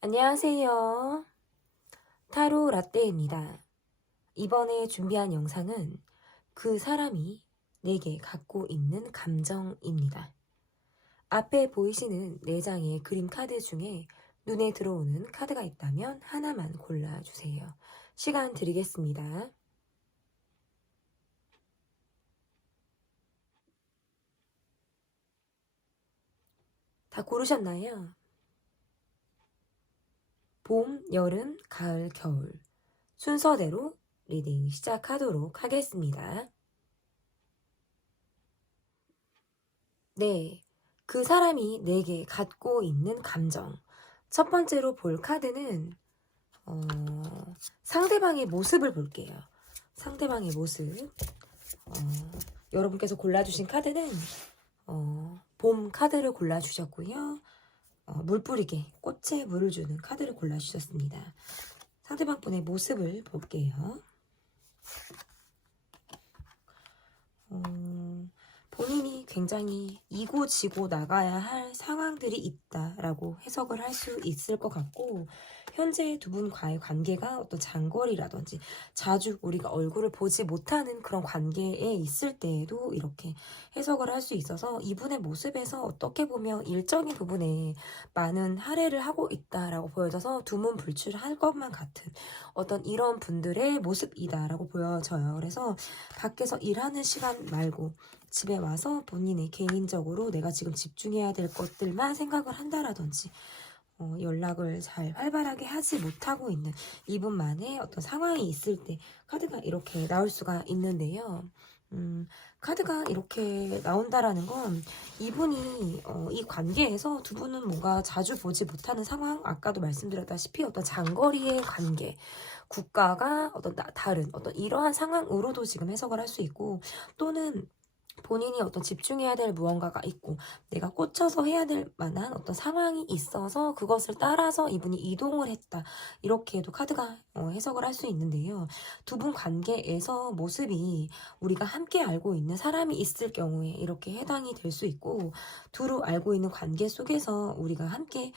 안녕하세요. 타로 라떼입니다. 이번에 준비한 영상은 그 사람이 내게 갖고 있는 감정입니다. 앞에 보이시는 4장의 그림 카드 중에 눈에 들어오는 카드가 있다면 하나만 골라주세요. 시간 드리겠습니다. 다 고르셨나요? 봄, 여름, 가을, 겨울 순서대로 리딩 시작하도록 하겠습니다. 네, 그 사람이 내게 갖고 있는 감정. 첫 번째로 볼 카드는 어, 상대방의 모습을 볼게요. 상대방의 모습. 어, 여러분께서 골라주신 카드는 봄 카드를 골라주셨고요. 물 뿌리게 꽃에 물을 주는 카드를 골라주셨습니다. 상대방 분의 모습을 볼게요. 본인이 굉장히 이고지고 나가야 할 상황들이 있다라고 해석을 할 수 있을 것 같고, 현재 두 분과의 관계가 어떤 장거리라든지 자주 우리가 얼굴을 보지 못하는 그런 관계에 있을 때에도 이렇게 해석을 할 수 있어서 이분의 모습에서 어떻게 보면 일적인 부분에 많은 할애를 하고 있다라고 보여져서 두문불출할 것만 같은 어떤 이런 분들의 모습이다라고 보여져요. 그래서 밖에서 일하는 시간 말고 집에 와서 본인의 개인적으로 내가 지금 집중해야 될 것들만 생각을 한다라든지 연락을 잘 활발하게 하지 못하고 있는 이분만의 어떤 상황이 있을 때 카드가 이렇게 나올 수가 있는데요. 카드가 이렇게 나온다라는 건 이분이 이 관계에서 두 분은 뭔가 자주 보지 못하는 상황, 아까도 말씀드렸다시피 어떤 장거리의 관계, 국가가 어떤 다른 어떤 이러한 상황으로도 지금 해석을 할 수 있고, 또는 본인이 어떤 집중해야 될 무언가가 있고 내가 꽂혀서 해야 될 만한 어떤 상황이 있어서 그것을 따라서 이분이 이동을 했다, 이렇게도 카드가 해석을 할 수 있는데요. 두 분 관계에서 모습이 우리가 함께 알고 있는 사람이 있을 경우에 이렇게 해당이 될 수 있고, 두루 알고 있는 관계 속에서 우리가 함께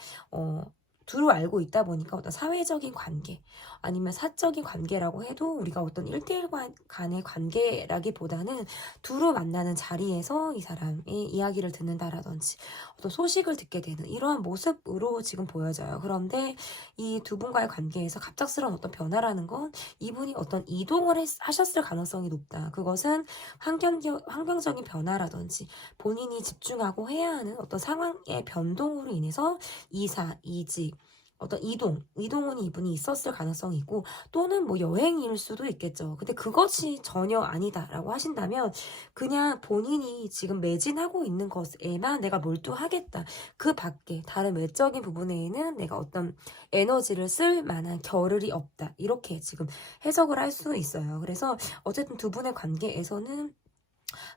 두루 알고 있다 보니까 어떤 사회적인 관계 아니면 사적인 관계라고 해도 우리가 어떤 1대1 간의 관계라기보다는 두루 만나는 자리에서 이 사람의 이야기를 듣는다라든지 어떤 소식을 듣게 되는 이러한 모습으로 지금 보여져요. 그런데 이 두 분과의 관계에서 갑작스러운 어떤 변화라는 건 이분이 어떤 이동을 하셨을 가능성이 높다. 그것은 환경적인 변화라든지 본인이 집중하고 해야 하는 어떤 상황의 변동으로 인해서 이사, 이직, 어떤 이동은 이분이 있었을 가능성이 있고, 또는 뭐 여행일 수도 있겠죠. 근데 그것이 전혀 아니다라고 하신다면 그냥 본인이 지금 매진하고 있는 것에만 내가 몰두하겠다, 그 밖에 다른 외적인 부분에는 내가 어떤 에너지를 쓸 만한 겨를이 없다, 이렇게 지금 해석을 할 수 있어요. 그래서 어쨌든 두 분의 관계에서는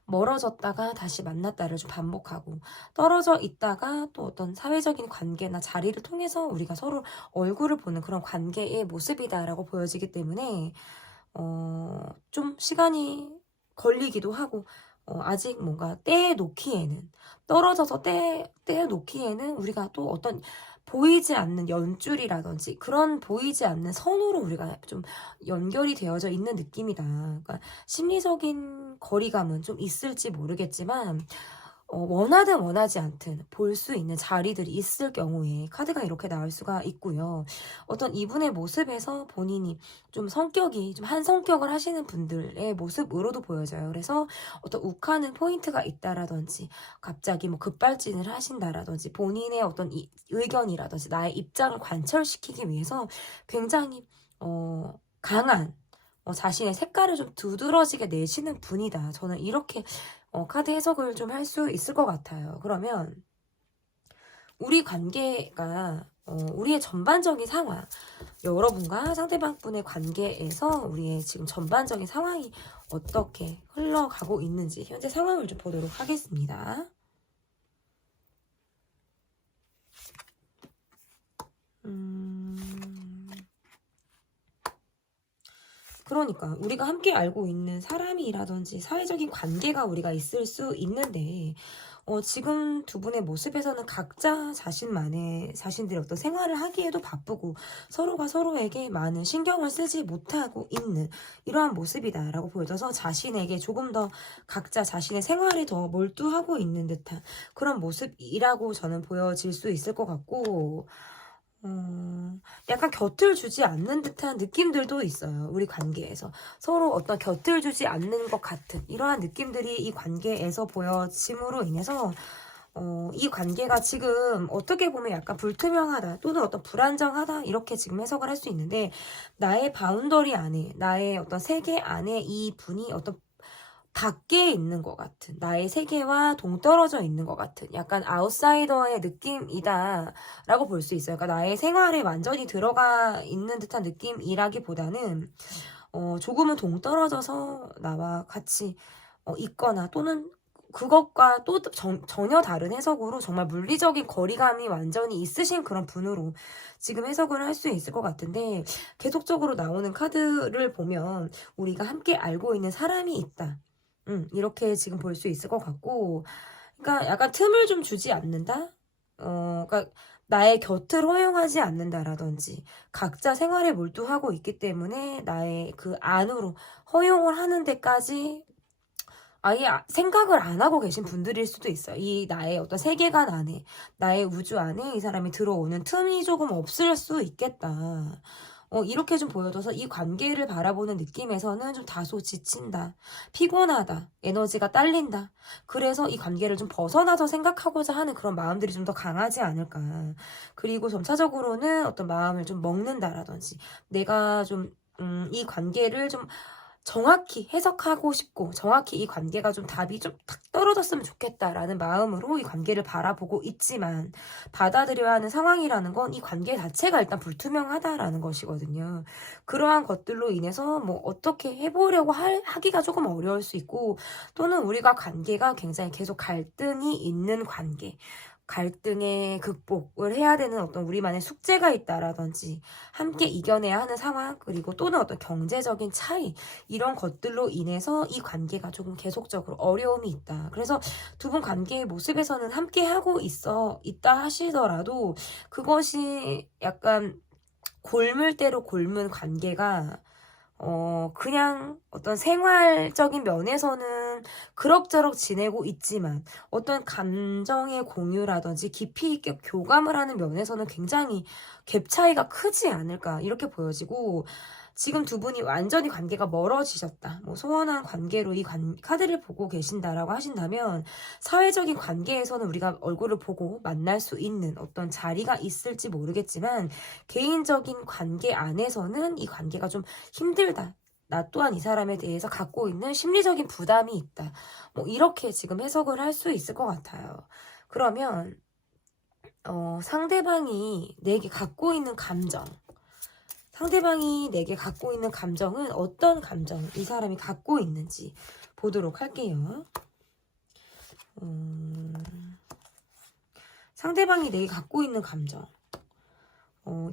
멀어졌다가 다시 만났다를 좀 반복하고, 떨어져 있다가 또 어떤 사회적인 관계나 자리를 통해서 우리가 서로 얼굴을 보는 그런 관계의 모습이다라고 보여지기 때문에 좀 시간이 걸리기도 하고, 아직 뭔가 떼에 놓기에는, 떨어져서 떼에 놓기에는 우리가 또 어떤 보이지 않는 연줄이라든지 그런 보이지 않는 선으로 우리가 좀 연결이 되어져 있는 느낌이다. 그러니까 심리적인 거리감은 좀 있을지 모르겠지만 원하든 원하지 않든 볼 수 있는 자리들이 있을 경우에 카드가 이렇게 나올 수가 있고요. 어떤 이분의 모습에서 본인이 좀 성격이 좀 한 성격을 하시는 분들의 모습으로도 보여져요. 그래서 어떤 욱하는 포인트가 있다라든지 갑자기 뭐 급발진을 하신다라든지 본인의 어떤 의견이라든지 나의 입장을 관철시키기 위해서 굉장히 강한 자신의 색깔을 좀 두드러지게 내시는 분이다. 저는 이렇게 카드 해석을 좀 할 수 있을 것 같아요. 그러면 우리 관계가 우리의 전반적인 상황, 여러분과 상대방 분의 관계에서 우리의 지금 전반적인 상황이 어떻게 흘러가고 있는지 현재 상황을 좀 보도록 하겠습니다. 그러니까 우리가 함께 알고 있는 사람이라든지 사회적인 관계가 우리가 있을 수 있는데, 지금 두 분의 모습에서는 각자 자신들의 어떤 생활을 하기에도 바쁘고 서로가 서로에게 많은 신경을 쓰지 못하고 있는 이러한 모습이다라고 보여져서 자신에게 조금 더 각자 자신의 생활에 더 몰두하고 있는 듯한 그런 모습이라고 저는 보여질 수 있을 것 같고, 약간 곁을 주지 않는 듯한 느낌들도 있어요. 우리 관계에서. 서로 어떤 곁을 주지 않는 것 같은 이러한 느낌들이 이 관계에서 보여짐으로 인해서 이 관계가 지금 어떻게 보면 약간 불투명하다 또는 어떤 불안정하다 이렇게 지금 해석을 할 수 있는데, 나의 바운더리 안에, 나의 어떤 세계 안에 이 분이 어떤 밖에 있는 것 같은, 나의 세계와 동떨어져 있는 것 같은 약간 아웃사이더의 느낌이다 라고 볼 수 있어요. 그러니까 나의 생활에 완전히 들어가 있는 듯한 느낌이라기보다는 조금은 동떨어져서 나와 같이 있거나, 또는 그것과 또 전혀 다른 해석으로 정말 물리적인 거리감이 완전히 있으신 그런 분으로 지금 해석을 할 수 있을 것 같은데, 계속적으로 나오는 카드를 보면 우리가 함께 알고 있는 사람이 있다. 이렇게 지금 볼 수 있을 것 같고, 그러니까 약간 틈을 좀 주지 않는다? 그러니까 나의 곁을 허용하지 않는다라든지, 각자 생활에 몰두하고 있기 때문에 나의 그 안으로 허용을 하는 데까지 아예 생각을 안 하고 계신 분들일 수도 있어요. 이 나의 어떤 세계관 안에, 나의 우주 안에 이 사람이 들어오는 틈이 조금 없을 수 있겠다. 이렇게 좀 보여줘서 이 관계를 바라보는 느낌에서는 좀 다소 지친다, 피곤하다, 에너지가 딸린다. 그래서 이 관계를 좀 벗어나서 생각하고자 하는 그런 마음들이 좀 더 강하지 않을까. 그리고 점차적으로는 어떤 마음을 좀 먹는다라든지, 내가 좀, 이 관계를 좀 정확히 해석하고 싶고, 정확히 이 관계가 좀 답이 좀 탁 떨어졌으면 좋겠다라는 마음으로 이 관계를 바라보고 있지만, 받아들여야 하는 상황이라는 건 이 관계 자체가 일단 불투명하다라는 것이거든요. 그러한 것들로 인해서 뭐 어떻게 해보려고 하기가 조금 어려울 수 있고, 또는 우리가 관계가 굉장히 계속 갈등이 있는 관계, 갈등의 극복을 해야 되는 어떤 우리만의 숙제가 있다라든지, 함께 이겨내야 하는 상황, 그리고 또는 어떤 경제적인 차이, 이런 것들로 인해서 이 관계가 조금 계속적으로 어려움이 있다. 그래서 두 분 관계의 모습에서는 함께 하고 있다 하시더라도, 그것이 약간 골물대로 골문 관계가 그냥 어떤 생활적인 면에서는 그럭저럭 지내고 있지만, 어떤 감정의 공유라든지 깊이 있게 교감을 하는 면에서는 굉장히 갭 차이가 크지 않을까 이렇게 보여지고, 지금 두 분이 완전히 관계가 멀어지셨다, 뭐 소원한 관계로 이 카드를 보고 계신다라고 하신다면, 사회적인 관계에서는 우리가 얼굴을 보고 만날 수 있는 어떤 자리가 있을지 모르겠지만, 개인적인 관계 안에서는 이 관계가 좀 힘들다, 나 또한 이 사람에 대해서 갖고 있는 심리적인 부담이 있다, 뭐 이렇게 지금 해석을 할 수 있을 것 같아요. 그러면 상대방이 내게 갖고 있는 감정, 상대방이 내게 갖고 있는 감정은 어떤 감정 이 사람이 갖고 있는지 보도록 할게요. 상대방이 내게 갖고 있는 감정,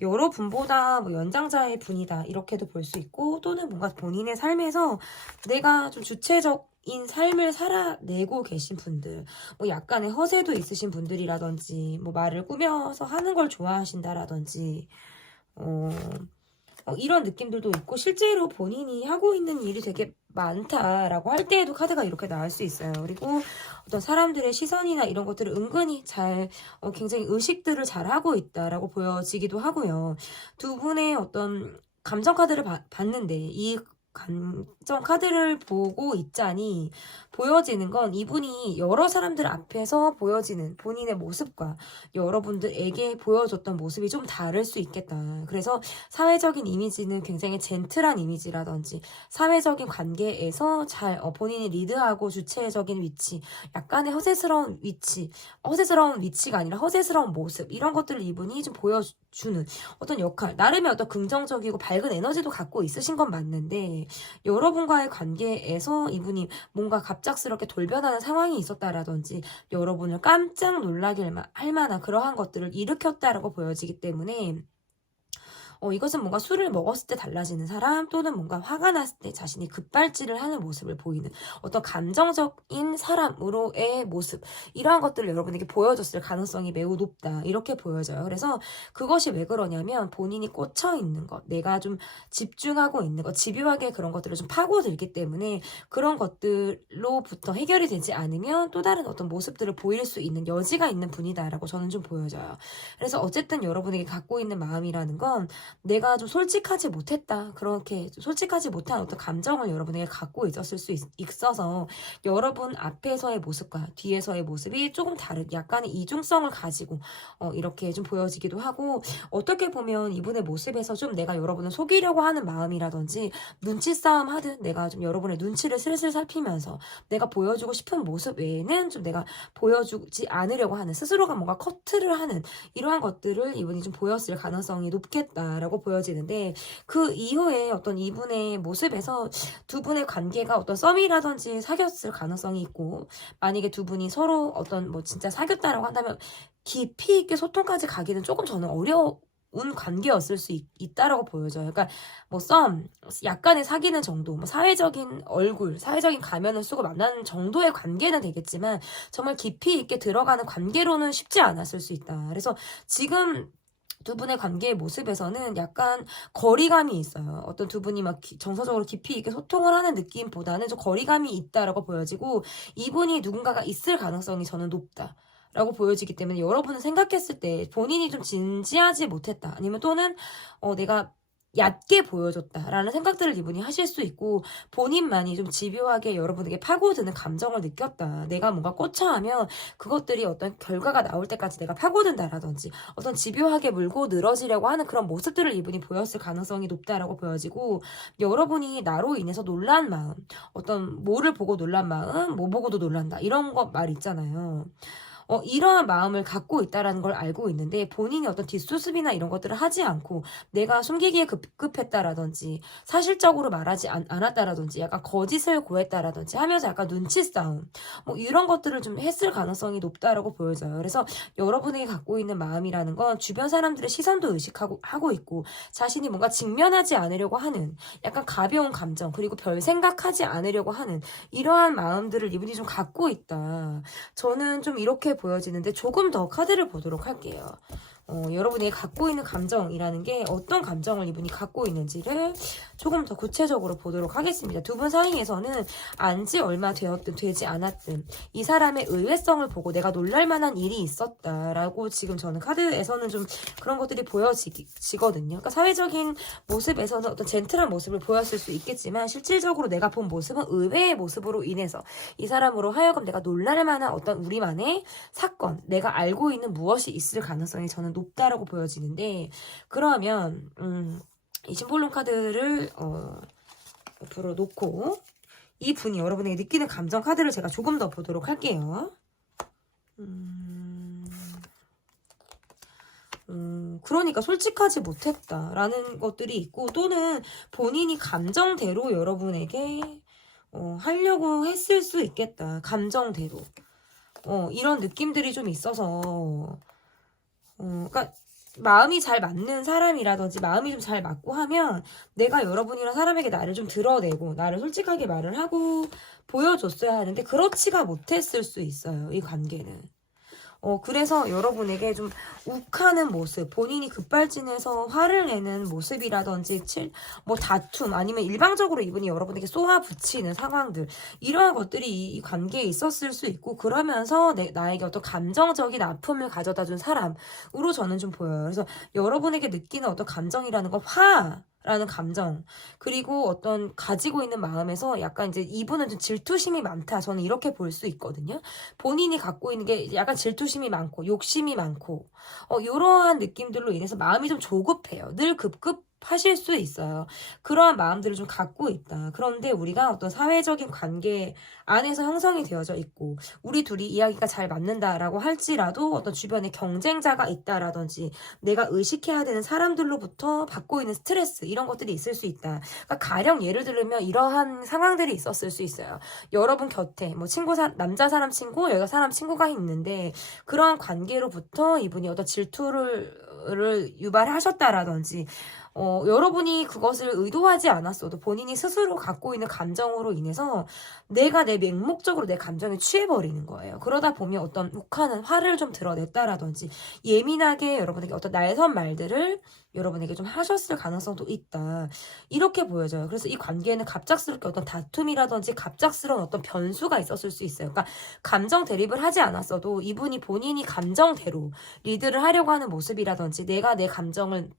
여러분보다 뭐 연장자의 분이다 이렇게도 볼 수 있고, 또는 뭔가 본인의 삶에서 내가 좀 주체적인 삶을 살아내고 계신 분들, 뭐 약간의 허세도 있으신 분들이라든지, 뭐 말을 꾸며서 하는 걸 좋아하신다라든지, 이런 느낌들도 있고, 실제로 본인이 하고 있는 일이 되게 많다라고 할 때에도 카드가 이렇게 나올 수 있어요. 그리고 어떤 사람들의 시선이나 이런 것들을 은근히 잘 굉장히 의식들을 잘 하고 있다라고 보여지기도 하고요. 두 분의 어떤 감정 카드를 봤는데, 이 감정 카드를 보고 있자니 보여지는 건, 이분이 여러 사람들 앞에서 보여지는 본인의 모습과 여러분들에게 보여줬던 모습이 좀 다를 수 있겠다. 그래서 사회적인 이미지는 굉장히 젠틀한 이미지라든지, 사회적인 관계에서 잘 본인이 리드하고 주체적인 위치, 약간의 허세스러운 위치가 아니라 허세스러운 모습, 이런 것들을 이분이 좀 보여주는 어떤 역할, 나름의 어떤 긍정적이고 밝은 에너지도 갖고 있으신 건 맞는데, 여러분과의 관계에서 이분이 뭔가 갑작스럽게 돌변하는 상황이 있었다라든지, 여러분을 깜짝 놀라게 할 만한 그러한 것들을 일으켰다라고 보여지기 때문에, 이것은 뭔가 술을 먹었을 때 달라지는 사람 또는 뭔가 화가 났을 때 자신이 급발진을 하는 모습을 보이는 어떤 감정적인 사람으로의 모습 이러한 것들을 여러분에게 보여줬을 가능성이 매우 높다 이렇게 보여져요. 그래서 그것이 왜 그러냐면 본인이 꽂혀 있는 것 내가 좀 집중하고 있는 것 집요하게 그런 것들을 좀 파고들기 때문에 그런 것들로부터 해결이 되지 않으면 또 다른 어떤 모습들을 보일 수 있는 여지가 있는 분이다라고 저는 좀 보여져요. 그래서 어쨌든 여러분에게 갖고 있는 마음이라는 건 내가 좀 솔직하지 못했다. 그렇게 좀 솔직하지 못한 어떤 감정을 여러분에게 갖고 있었을 수 있어서 여러분 앞에서의 모습과 뒤에서의 모습이 조금 다른 약간의 이중성을 가지고 이렇게 좀 보여지기도 하고 어떻게 보면 이분의 모습에서 좀 내가 여러분을 속이려고 하는 마음이라든지 눈치 싸움 하듯 내가 좀 여러분의 눈치를 슬슬 살피면서 내가 보여주고 싶은 모습 외에는 좀 내가 보여주지 않으려고 하는 스스로가 뭔가 커트를 하는 이러한 것들을 이분이 좀 보였을 가능성이 높겠다라고 보여지는데 그 이후에 어떤 이분의 모습에서 두 분의 관계가 어떤 썸이라든지 사귀었을 가능성이 있고 만약에 두 분이 서로 어떤 뭐 진짜 사귀었다라고 한다면 깊이 있게 소통까지 가기는 조금 저는 어려운 관계였을 수 있다라고 보여져요. 그러니까 뭐 썸, 약간의 사귀는 정도, 뭐 사회적인 얼굴, 사회적인 가면을 쓰고 만나는 정도의 관계는 되겠지만 정말 깊이 있게 들어가는 관계로는 쉽지 않았을 수 있다. 그래서 지금 두 분의 관계의 모습에서는 약간 거리감이 있어요. 어떤 두 분이 막 정서적으로 깊이 있게 소통을 하는 느낌보다는 좀 거리감이 있다라고 보여지고 이분이 누군가가 있을 가능성이 저는 높다. 라고 보여지기 때문에 여러분은 생각했을 때 본인이 좀 진지하지 못했다. 아니면 또는 내가 얕게 보여줬다라는 생각들을 이분이 하실 수 있고 본인만이 좀 집요하게 여러분에게 파고드는 감정을 느꼈다. 내가 뭔가 꽂혀하면 그것들이 어떤 결과가 나올 때까지 내가 파고든다라든지 어떤 집요하게 물고 늘어지려고 하는 그런 모습들을 이분이 보였을 가능성이 높다라고 보여지고 여러분이 나로 인해서 놀란 마음 어떤 뭐를 보고 놀란 마음 뭐 보고도 놀란다 이런 거 말 있잖아요. 이러한 마음을 갖고 있다라는 걸 알고 있는데 본인이 어떤 뒷수습이나 이런 것들을 하지 않고 내가 숨기기에 급급했다라든지 사실적으로 말하지 않았다라든지 약간 거짓을 고했다라든지 하면서 약간 눈치 싸움 뭐 이런 것들을 좀 했을 가능성이 높다라고 보여져요. 그래서 여러분에게 갖고 있는 마음이라는 건 주변 사람들의 시선도 하고 있고 자신이 뭔가 직면하지 않으려고 하는 약간 가벼운 감정 그리고 별 생각하지 않으려고 하는 이러한 마음들을 이분이 좀 갖고 있다. 저는 좀 이렇게 보여지는데 조금 더 카드를 보도록 할게요. 여러분이 갖고 있는 감정이라는 게 어떤 감정을 이분이 갖고 있는지를 조금 더 구체적으로 보도록 하겠습니다. 두 분 사이에서는 안지 얼마 되었든 되지 않았든 이 사람의 의외성을 보고 내가 놀랄 만한 일이 있었다라고 지금 저는 카드에서는 좀 그런 것들이 보여지거든요. 그러니까 사회적인 모습에서는 어떤 젠틀한 모습을 보였을 수 있겠지만 실질적으로 내가 본 모습은 의외의 모습으로 인해서 이 사람으로 하여금 내가 놀랄 만한 어떤 우리만의 사건, 내가 알고 있는 무엇이 있을 가능성이 저는 높다라고 보여지는데 그러면 이 심볼룸 카드를 옆으로 놓고 이 분이 여러분에게 느끼는 감정 카드를 제가 조금 더 보도록 할게요. 그러니까 솔직하지 못했다라는 것들이 있고 또는 본인이 감정대로 여러분에게 하려고 했을 수 있겠다. 감정대로. 이런 느낌들이 좀 있어서 그러니까 마음이 잘 맞는 사람이라든지 마음이 좀 잘 맞고 하면 내가 여러분이랑 사람에게 나를 좀 드러내고 나를 솔직하게 말을 하고 보여줬어야 하는데 그렇지가 못했을 수 있어요. 이 관계는. 그래서 여러분에게 좀 욱하는 모습, 본인이 급발진해서 화를 내는 모습이라든지, 뭐 다툼, 아니면 일방적으로 이분이 여러분에게 쏘아붙이는 상황들, 이러한 것들이 이 관계에 있었을 수 있고, 그러면서 나에게 어떤 감정적인 아픔을 가져다 준 사람으로 저는 좀 보여요. 그래서 여러분에게 느끼는 어떤 감정이라는 건 라는 감정 그리고 어떤 가지고 있는 마음에서 약간 이제 이분은 좀 질투심이 많다 저는 이렇게 볼 수 있거든요. 본인이 갖고 있는 게 약간 질투심이 많고 욕심이 많고 이러한 느낌들로 인해서 마음이 좀 조급해요. 늘 급급하실 수 있어요. 그러한 마음들을 좀 갖고 있다. 그런데 우리가 어떤 사회적인 관계 안에서 형성이 되어져 있고 우리 둘이 이야기가 잘 맞는다라고 할지라도 어떤 주변에 경쟁자가 있다라든지 내가 의식해야 되는 사람들로부터 받고 있는 스트레스 이런 것들이 있을 수 있다. 그러니까 가령 예를 들면 이러한 상황들이 있었을 수 있어요. 여러분 곁에 뭐 남자 사람 친구, 여자 사람 친구가 있는데 그러한 관계로부터 이분이 어떤 질투를 유발하셨다라든지 여러분이 그것을 의도하지 않았어도 본인이 스스로 갖고 있는 감정으로 인해서 내가 내 맹목적으로 내 감정에 취해버리는 거예요. 그러다 보면 어떤 욱하는 화를 좀 드러냈다라든지 예민하게 여러분에게 어떤 날선 말들을 여러분에게 좀 하셨을 가능성도 있다. 이렇게 보여져요. 그래서 이 관계에는 갑작스럽게 어떤 다툼이라든지 갑작스러운 어떤 변수가 있었을 수 있어요. 그러니까 감정 대립을 하지 않았어도 이분이 본인이 감정대로 리드를 하려고 하는 모습이라든지 내가 내 감정을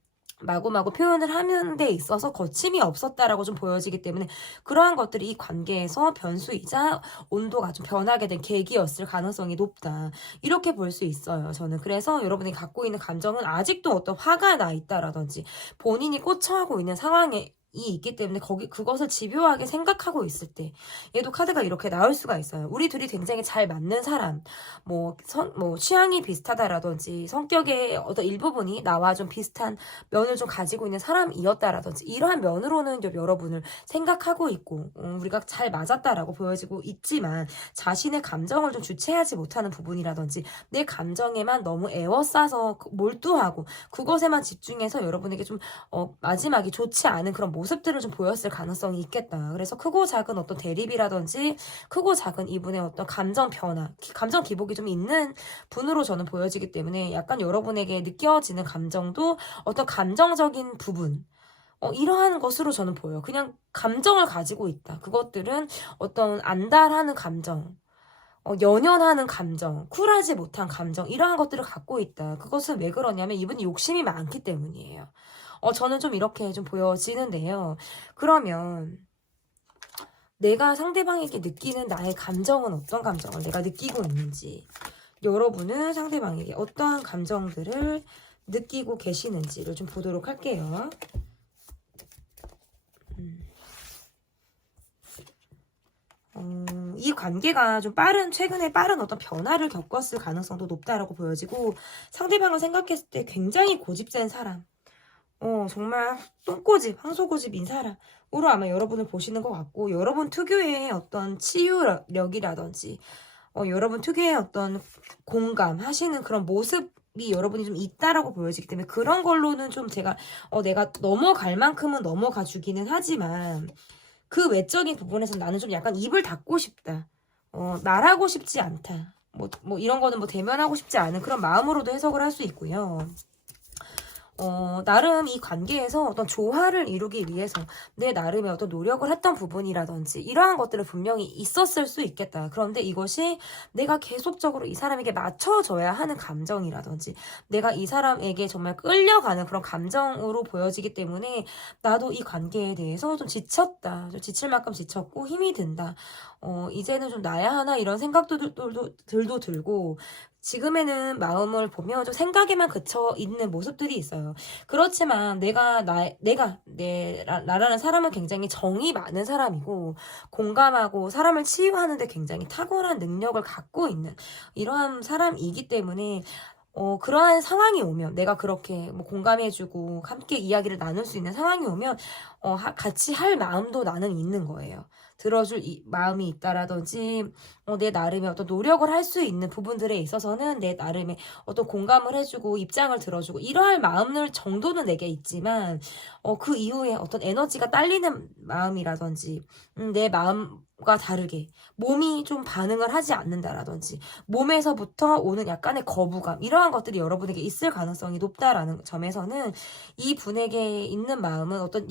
마구마구 표현을 하는 데 있어서 거침이 없었다라고 좀 보여지기 때문에 그러한 것들이 이 관계에서 변수이자 온도가 좀 변하게 된 계기였을 가능성이 높다. 이렇게 볼 수 있어요. 저는 그래서 여러분이 갖고 있는 감정은 아직도 어떤 화가 나 있다라든지 본인이 꽂혀하고 있는 상황에 이 있기 때문에 그것을 집요하게 생각하고 있을 때 얘도 카드가 이렇게 나올 수가 있어요. 우리 둘이 굉장히 잘 맞는 사람, 뭐 취향이 비슷하다라든지 성격의 어떤 일부분이 나와 좀 비슷한 면을 좀 가지고 있는 사람이었다라든지 이러한 면으로는 좀 여러분을 생각하고 있고 우리가 잘 맞았다라고 보여지고 있지만 자신의 감정을 좀 주체하지 못하는 부분이라든지 내 감정에만 너무 애워싸서 몰두하고 그것에만 집중해서 여러분에게 좀 마지막이 좋지 않은 그런 모습들을 좀 보였을 가능성이 있겠다. 그래서 크고 작은 어떤 대립이라든지 크고 작은 이분의 어떤 감정 변화, 감정 기복이 좀 있는 분으로 저는 보여지기 때문에 약간 여러분에게 느껴지는 감정도 어떤 감정적인 부분 이러한 것으로 저는 보여요. 그냥 감정을 가지고 있다. 그것들은 어떤 안달하는 감정, 연연하는 감정, 쿨하지 못한 감정 이러한 것들을 갖고 있다. 그것은 왜 그러냐면 이분이 욕심이 많기 때문이에요. 저는 좀 이렇게 좀 보여지는데요. 그러면 내가 상대방에게 느끼는 나의 감정은 어떤 감정을 내가 느끼고 있는지 여러분은 상대방에게 어떠한 감정들을 느끼고 계시는지를 좀 보도록 할게요. 이 관계가 좀 최근에 빠른 어떤 변화를 겪었을 가능성도 높다라고 보여지고 상대방을 생각했을 때 굉장히 고집센 사람, 정말 똥꼬집, 황소고집인 사람으로 아마 여러분을 보시는 것 같고 여러분 특유의 어떤 치유력이라든지 여러분 특유의 어떤 공감하시는 그런 모습이 여러분이 좀 있다라고 보여지기 때문에 그런 걸로는 좀 제가 내가 넘어갈 만큼은 넘어가 주기는 하지만 그 외적인 부분에서 나는 좀 약간 입을 닫고 싶다. 말하고 싶지 않다. 이런 거는 대면하고 싶지 않은 그런 마음으로도 해석을 할 수 있고요. 나름 이 관계에서 어떤 조화를 이루기 위해서 내 나름의 어떤 노력을 했던 부분이라든지 이러한 것들은 분명히 있었을 수 있겠다. 그런데 이것이 내가 계속적으로 이 사람에게 맞춰줘야 하는 감정이라든지 내가 이 사람에게 정말 끌려가는 그런 감정으로 보여지기 때문에 나도 이 관계에 대해서 좀 지쳤다. 좀 지칠 만큼 지쳤고 힘이 든다. 이제는 좀 나야 하나 이런 생각들도 들고 지금에는 마음을 보면 좀 생각에만 그쳐 있는 모습들이 있어요. 그렇지만 나라는 사람은 굉장히 정이 많은 사람이고 공감하고 사람을 치유하는데 굉장히 탁월한 능력을 갖고 있는 이러한 사람이기 때문에 그러한 상황이 오면 내가 그렇게 공감해주고 함께 이야기를 나눌 수 있는 상황이 오면 같이 할 마음도 나는 있는 거예요. 들어줄 마음이 있다라든지 내 나름의 어떤 노력을 할 수 있는 부분들에 있어서는 내 나름의 어떤 공감을 해주고 입장을 들어주고 이러할 마음을 정도는 내게 있지만 그 이후에 어떤 에너지가 딸리는 마음이라든지 내 마음과 다르게 몸이 좀 반응을 하지 않는다라든지 몸에서부터 오는 약간의 거부감 이러한 것들이 여러분에게 있을 가능성이 높다라는 점에서는 이 분에게 있는 마음은 어떤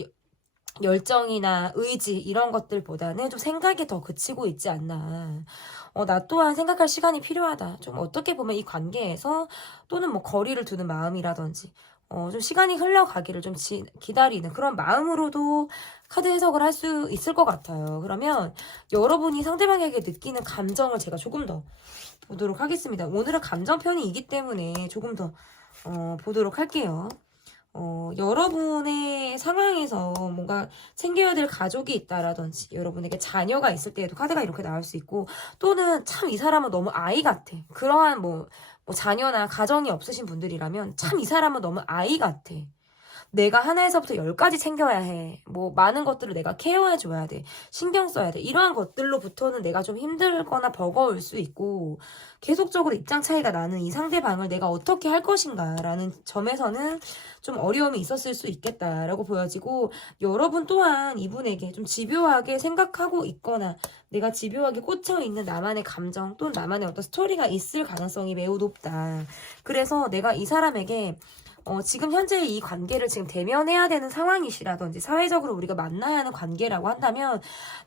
열정이나 의지 이런 것들보다는 좀 생각이 더 그치고 있지 않나. 나 또한 생각할 시간이 필요하다. 좀 어떻게 보면 이 관계에서 또는 거리를 두는 마음이라든지 좀 시간이 흘러가기를 좀 기다리는 그런 마음으로도 카드 해석을 할 수 있을 것 같아요. 그러면 여러분이 상대방에게 느끼는 감정을 제가 조금 더 보도록 하겠습니다. 오늘은 감정편이기 때문에 조금 더 보도록 할게요. 여러분의 상황에서 뭔가 챙겨야 될 가족이 있다라든지 여러분에게 자녀가 있을 때에도 카드가 이렇게 나올 수 있고 또는 참 이 사람은 너무 아이 같아. 그러한 자녀나 가정이 없으신 분들이라면 참 이 사람은 너무 아이 같아. 내가 하나에서부터 10까지 챙겨야 해. 뭐 많은 것들을 내가 케어해줘야 돼. 신경 써야 돼. 이러한 것들로부터는 내가 좀 힘들거나 버거울 수 있고 계속적으로 입장 차이가 나는 이 상대방을 내가 어떻게 할 것인가라는 점에서는 좀 어려움이 있었을 수 있겠다라고 보여지고 여러분 또한 이분에게 좀 집요하게 생각하고 있거나 내가 집요하게 꽂혀있는 나만의 감정 또는 나만의 어떤 스토리가 있을 가능성이 매우 높다. 그래서 내가 이 사람에게 지금 현재 이 관계를 지금 대면해야 되는 상황이시라든지 사회적으로 우리가 만나야 하는 관계라고 한다면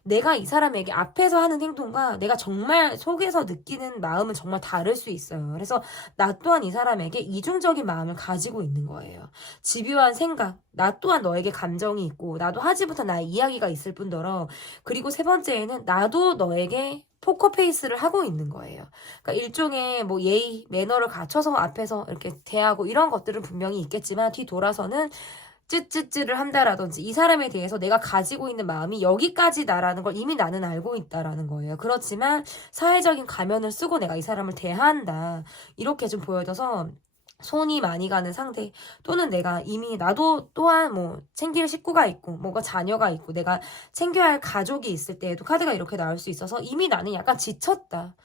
내가 이 사람에게 앞에서 하는 행동과 내가 정말 속에서 느끼는 마음은 정말 다를 수 있어요. 그래서 나 또한 이 사람에게 이중적인 마음을 가지고 있는 거예요. 집요한 생각, 나 또한 너에게 감정이 있고 나도 하지 못한 나의 이야기가 있을 뿐더러 그리고 세 번째에는 나도 너에게 포커페이스를 하고 있는 거예요. 그러니까 일종의 뭐 예의, 매너를 갖춰서 앞에서 이렇게 대하고 이런 것들은 분명히 있겠지만 뒤돌아서는 찌찌찌를 한다라든지 이 사람에 대해서 내가 가지고 있는 마음이 여기까지다라는 걸 이미 나는 알고 있다라는 거예요. 그렇지만 사회적인 가면을 쓰고 내가 이 사람을 대한다. 이렇게 좀 보여져서 손이 많이 가는 상대 또는 내가 이미 나도 또한 뭐 챙길 식구가 있고 뭔가 자녀가 있고 내가 챙겨야 할 가족이 있을 때에도 카드가 이렇게 나올 수 있어서 이미 나는 약간 지쳤다.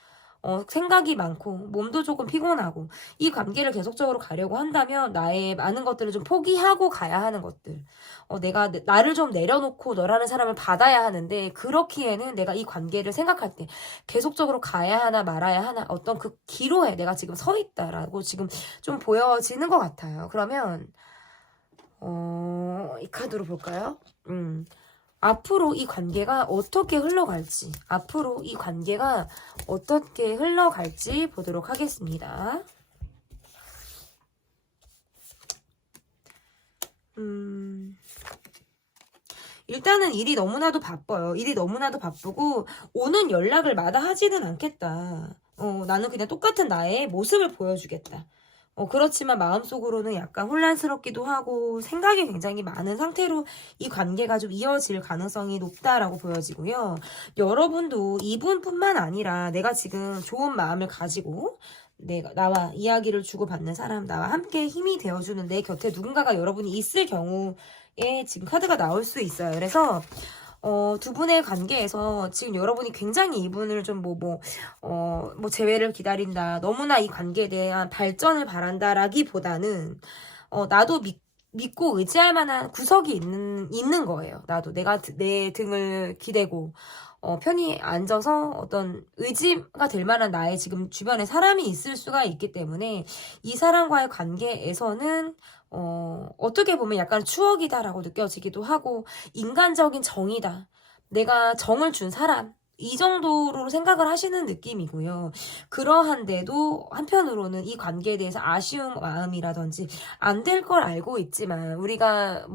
생각이 많고 몸도 조금 피곤하고 이 관계를 계속적으로 가려고 한다면 나의 많은 것들을 좀 포기하고 가야 하는 것들 내가 나를 좀 내려놓고 너라는 사람을 받아야 하는데 그렇기에는 내가 이 관계를 생각할 때 계속적으로 가야 하나 말아야 하나 어떤 그 기로에 내가 지금 서 있다라고 지금 좀 보여지는 것 같아요. 그러면 이 카드로 볼까요? 앞으로 이 관계가 어떻게 흘러갈지, 앞으로 이 관계가 어떻게 흘러갈지 보도록 하겠습니다. 일단은 일이 너무나도 바빠요. 일이 너무나도 바쁘고 오는 연락을 마다하지는 않겠다. 나는 그냥 똑같은 나의 모습을 보여주겠다. 그렇지만 마음속으로는 약간 혼란스럽기도 하고 생각이 굉장히 많은 상태로 이 관계가 좀 이어질 가능성이 높다라고 보여지고요. 여러분도 이분뿐만 아니라 내가 지금 좋은 마음을 가지고 나와 이야기를 주고받는 사람, 나와 함께 힘이 되어주는 내 곁에 누군가가 여러분이 있을 경우에 지금 카드가 나올 수 있어요. 그래서 두 분의 관계에서 지금 여러분이 굉장히 이분을 좀 재회를 기다린다. 너무나 이 관계에 대한 발전을 바란다라기보다는, 나도 믿고 의지할 만한 구석이 있는 거예요. 나도 내가 내 등을 기대고, 편히 앉아서 어떤 의지가 될 만한 나의 지금 주변에 사람이 있을 수가 있기 때문에 이 사람과의 관계에서는 어떻게 보면 약간 추억이다라고 느껴지기도 하고 인간적인 정이다. 내가 정을 준 사람. 이 정도로 생각을 하시는 느낌이고요. 그러한데도 한편으로는 이 관계에 대해서 아쉬운 마음이라든지 안 될 걸 알고 있지만 우리가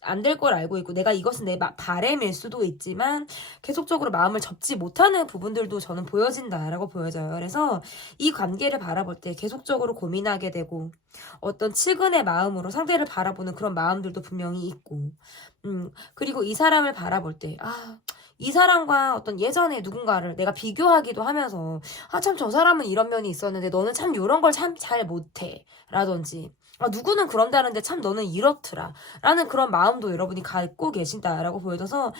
안 될 걸 알고 있고 내가 이것은 내 바램일 수도 있지만 계속적으로 마음을 접지 못하는 부분들도 저는 보여진다라고 보여져요. 그래서 이 관계를 바라볼 때 계속적으로 고민하게 되고 어떤 측은의 마음으로 상대를 바라보는 그런 마음들도 분명히 있고 그리고 이 사람을 바라볼 때 이 사람과 어떤 예전에 누군가를 내가 비교하기도 하면서 참 저 사람은 이런 면이 있었는데 너는 참 이런 걸 참 잘 못해 라든지 누구는 그런다는데 참 너는 이렇더라 라는 그런 마음도 여러분이 갖고 계신다라고 보여져서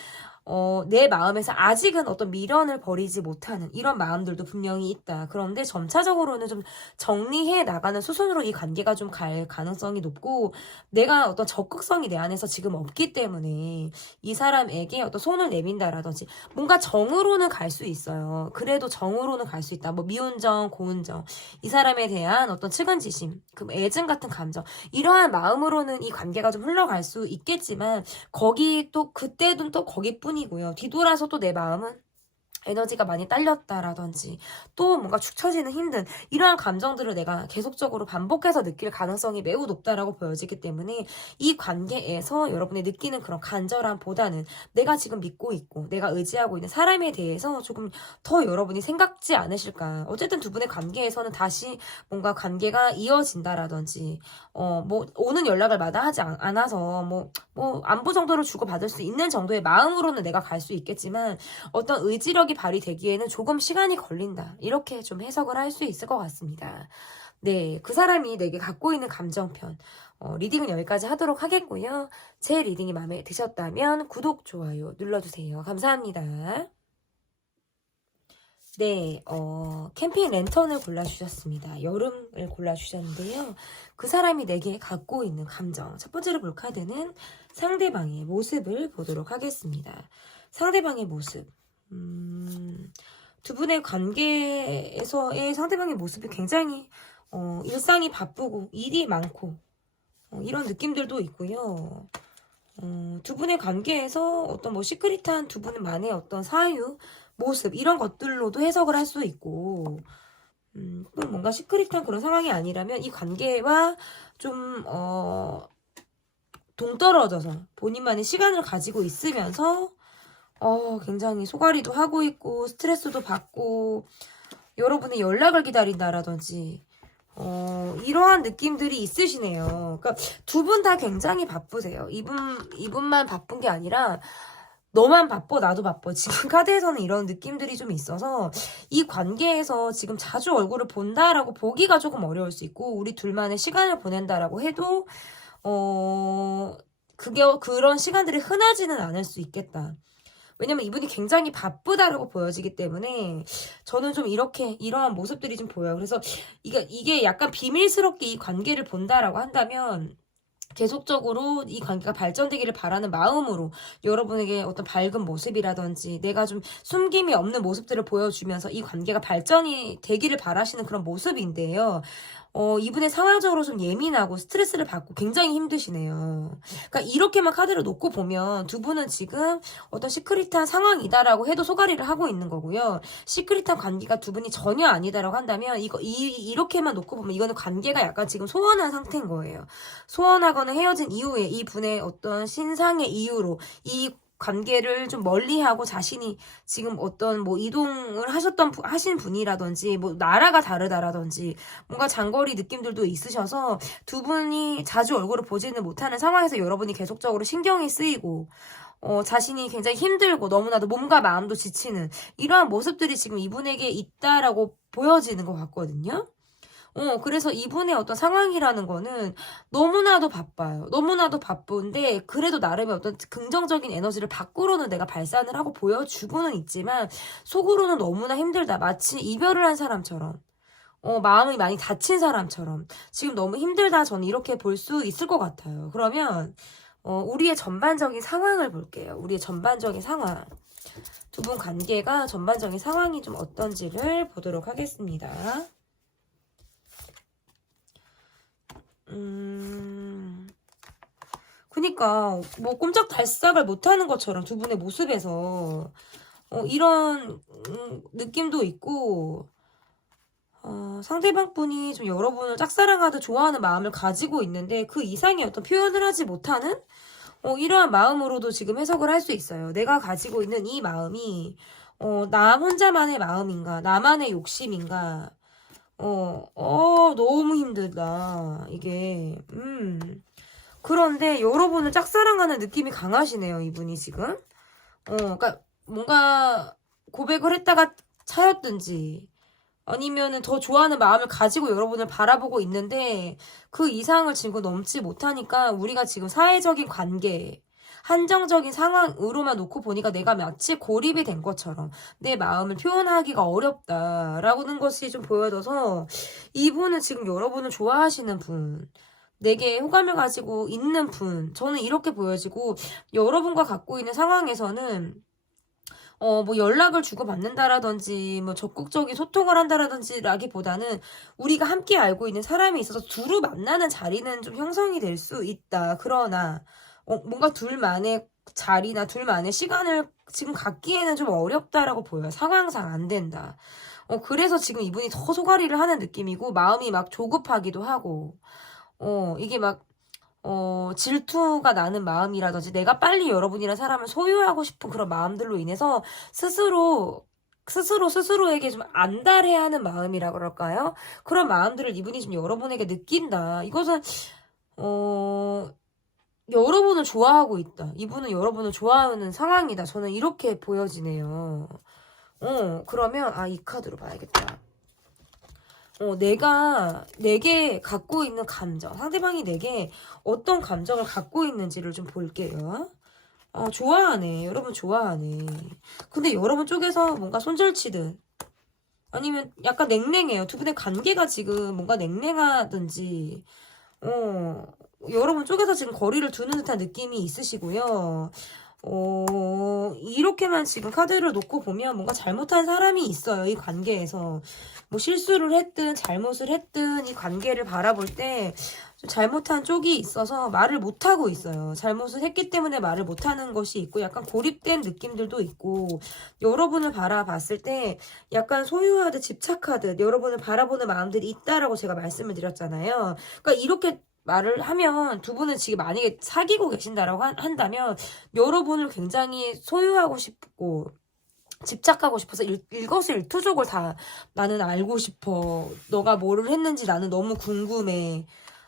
내 마음에서 아직은 어떤 미련을 버리지 못하는 이런 마음들도 분명히 있다. 그런데 점차적으로는 좀 정리해 나가는 수순으로 이 관계가 좀 갈 가능성이 높고 내가 어떤 적극성이 내 안에서 지금 없기 때문에 이 사람에게 어떤 손을 내민다라든지 뭔가 정으로는 갈 수 있어요. 그래도 정으로는 갈 수 있다. 뭐 미운 정, 고운 정, 이 사람에 대한 어떤 측은지심, 그 애증 같은 감정 이러한 마음으로는 이 관계가 좀 흘러갈 수 있겠지만 거기 또 그때는 또 거기뿐이고요. 뒤돌아서 또 내 마음은 에너지가 많이 딸렸다라든지 또 뭔가 축 처지는 힘든 이러한 감정들을 내가 계속적으로 반복해서 느낄 가능성이 매우 높다라고 보여지기 때문에 이 관계에서 여러분이 느끼는 그런 간절함보다는 내가 지금 믿고 있고 내가 의지하고 있는 사람에 대해서 조금 더 여러분이 생각지 않으실까. 어쨌든 두 분의 관계에서는 다시 뭔가 관계가 이어진다라든지 오는 연락을 마다하지 않아서 안부 정도를 주고받을 수 있는 정도의 마음으로는 내가 갈 수 있겠지만 어떤 의지력이 발휘되기에는 조금 시간이 걸린다. 이렇게 좀 해석을 할 수 있을 것 같습니다. 네, 그 사람이 내게 갖고 있는 감정편. 리딩은 여기까지 하도록 하겠고요. 제 리딩이 마음에 드셨다면 구독, 좋아요 눌러주세요. 감사합니다. 네, 캠핑 랜턴을 골라주셨습니다. 여름을 골라주셨는데요. 그 사람이 내게 갖고 있는 감정. 첫 번째로 볼 카드는 상대방의 모습을 보도록 하겠습니다. 상대방의 모습. 두 분의 관계에서의 상대방의 모습이 굉장히 일상이 바쁘고 일이 많고 이런 느낌들도 있고요. 두 분의 관계에서 어떤 뭐 시크릿한 두 분만의 어떤 사유, 모습 이런 것들로도 해석을 할 수 있고 또 뭔가 시크릿한 그런 상황이 아니라면 이 관계와 좀 동떨어져서 본인만의 시간을 가지고 있으면서 굉장히 소갈이도 하고 있고 스트레스도 받고 여러분의 연락을 기다린다라든지 이러한 느낌들이 있으시네요. 그러니까 두 분 다 굉장히 바쁘세요. 이분만 바쁜 게 아니라 너만 바빠 나도 바빠. 지금 카드에서는 이런 느낌들이 좀 있어서 이 관계에서 지금 자주 얼굴을 본다라고 보기가 조금 어려울 수 있고 우리 둘만의 시간을 보낸다라고 해도 그런 시간들이 흔하지는 않을 수 있겠다. 왜냐면 이분이 굉장히 바쁘다라고 보여지기 때문에 저는 좀 이러한 모습들이 좀 보여요. 그래서 이게 약간 비밀스럽게 이 관계를 본다라고 한다면 계속적으로 이 관계가 발전되기를 바라는 마음으로 여러분에게 어떤 밝은 모습이라든지 내가 좀 숨김이 없는 모습들을 보여주면서 이 관계가 발전이 되기를 바라시는 그런 모습인데요. 이분의 상황적으로 좀 예민하고 스트레스를 받고 굉장히 힘드시네요. 그러니까 이렇게만 카드를 놓고 보면 두 분은 지금 어떤 시크릿한 상황이다라고 해도 소가리를 하고 있는 거고요. 시크릿한 관계가 두 분이 전혀 아니다라고 한다면 이렇게만 놓고 보면 이거는 관계가 약간 지금 소원한 상태인 거예요. 소원하거나 헤어진 이후에 이 분의 어떤 신상의 이유로 이 관계를 좀 멀리하고 자신이 지금 어떤 뭐 이동을 하신 분이라든지 뭐 나라가 다르다라든지 뭔가 장거리 느낌들도 있으셔서 두 분이 자주 얼굴을 보지는 못하는 상황에서 여러분이 계속적으로 신경이 쓰이고 자신이 굉장히 힘들고 너무나도 몸과 마음도 지치는 이러한 모습들이 지금 이분에게 있다라고 보여지는 것 같거든요. 그래서 이분의 어떤 상황이라는 거는 너무나도 바빠요. 너무나도 바쁜데, 그래도 나름의 어떤 긍정적인 에너지를 밖으로는 내가 발산을 하고 보여주고는 있지만, 속으로는 너무나 힘들다. 마치 이별을 한 사람처럼. 마음이 많이 다친 사람처럼. 지금 너무 힘들다. 저는 이렇게 볼 수 있을 것 같아요. 그러면, 우리의 전반적인 상황을 볼게요. 우리의 전반적인 상황. 두 분 관계가 전반적인 상황이 좀 어떤지를 보도록 하겠습니다. 그니까 뭐 꼼짝달싹을 못하는 것처럼 두 분의 모습에서 이런 느낌도 있고 상대방 분이 좀 여러분을 짝사랑하듯 좋아하는 마음을 가지고 있는데 그 이상의 어떤 표현을 하지 못하는 이러한 마음으로도 지금 해석을 할 수 있어요. 내가 가지고 있는 이 마음이 나 혼자만의 마음인가 나만의 욕심인가 너무 힘들다. 이게, 그런데 여러분을 짝사랑하는 느낌이 강하시네요, 이분이 지금. 그러니까 뭔가 고백을 했다가 차였든지, 아니면은 더 좋아하는 마음을 가지고 여러분을 바라보고 있는데, 그 이상을 지금 넘지 못하니까 우리가 지금 사회적인 관계, 한정적인 상황으로만 놓고 보니까 내가 마치 고립이 된 것처럼 내 마음을 표현하기가 어렵다라는 것이 좀 보여져서 이분은 지금 여러분을 좋아하시는 분, 내게 호감을 가지고 있는 분, 저는 이렇게 보여지고 여러분과 갖고 있는 상황에서는 뭐 연락을 주고받는다라든지 뭐 적극적인 소통을 한다라든지 라기보다는 우리가 함께 알고 있는 사람이 있어서 두루 만나는 자리는 좀 형성이 될 수 있다. 그러나 뭔가 둘만의 자리나 둘만의 시간을 지금 갖기에는 좀 어렵다라고 보여요. 상황상 안 된다. 그래서 지금 이분이 더 소가리를 하는 느낌이고 마음이 막 조급하기도 하고 이게 막 질투가 나는 마음이라든지 내가 빨리 여러분이란 사람을 소유하고 싶은 그런 마음들로 인해서 스스로에게 좀 안달해하는 마음이라 그럴까요? 그런 마음들을 이분이 지금 여러분에게 느낀다. 이것은 여러분을 좋아하고 있다. 이분은 여러분을 좋아하는 상황이다. 저는 이렇게 보여지네요. 그러면 이 카드로 봐야겠다. 내게 갖고 있는 감정, 상대방이 내게 어떤 감정을 갖고 있는지를 좀 볼게요. 좋아하네. 여러분 좋아하네. 근데 여러분 쪽에서 뭔가 손절치듯 아니면 약간 냉랭해요. 두 분의 관계가 지금 뭔가 냉랭하든지 여러분 쪽에서 지금 거리를 두는 듯한 느낌이 있으시고요. 이렇게만 지금 카드를 놓고 보면 뭔가 잘못한 사람이 있어요. 이 관계에서. 뭐 실수를 했든 잘못을 했든 이 관계를 바라볼 때 좀 잘못한 쪽이 있어서 말을 못하고 있어요. 잘못을 했기 때문에 말을 못하는 것이 있고 약간 고립된 느낌들도 있고 여러분을 바라봤을 때 약간 소유하듯 집착하듯 여러분을 바라보는 마음들이 있다라고 제가 말씀을 드렸잖아요. 그러니까 이렇게 말을 하면 두 분은 지금 만약에 사귀고 계신다라고 한다면 여러분을 굉장히 소유하고 싶고 집착하고 싶어서 일거수일투족을 다 나는 알고 싶어. 너가 뭐를 했는지 나는 너무 궁금해.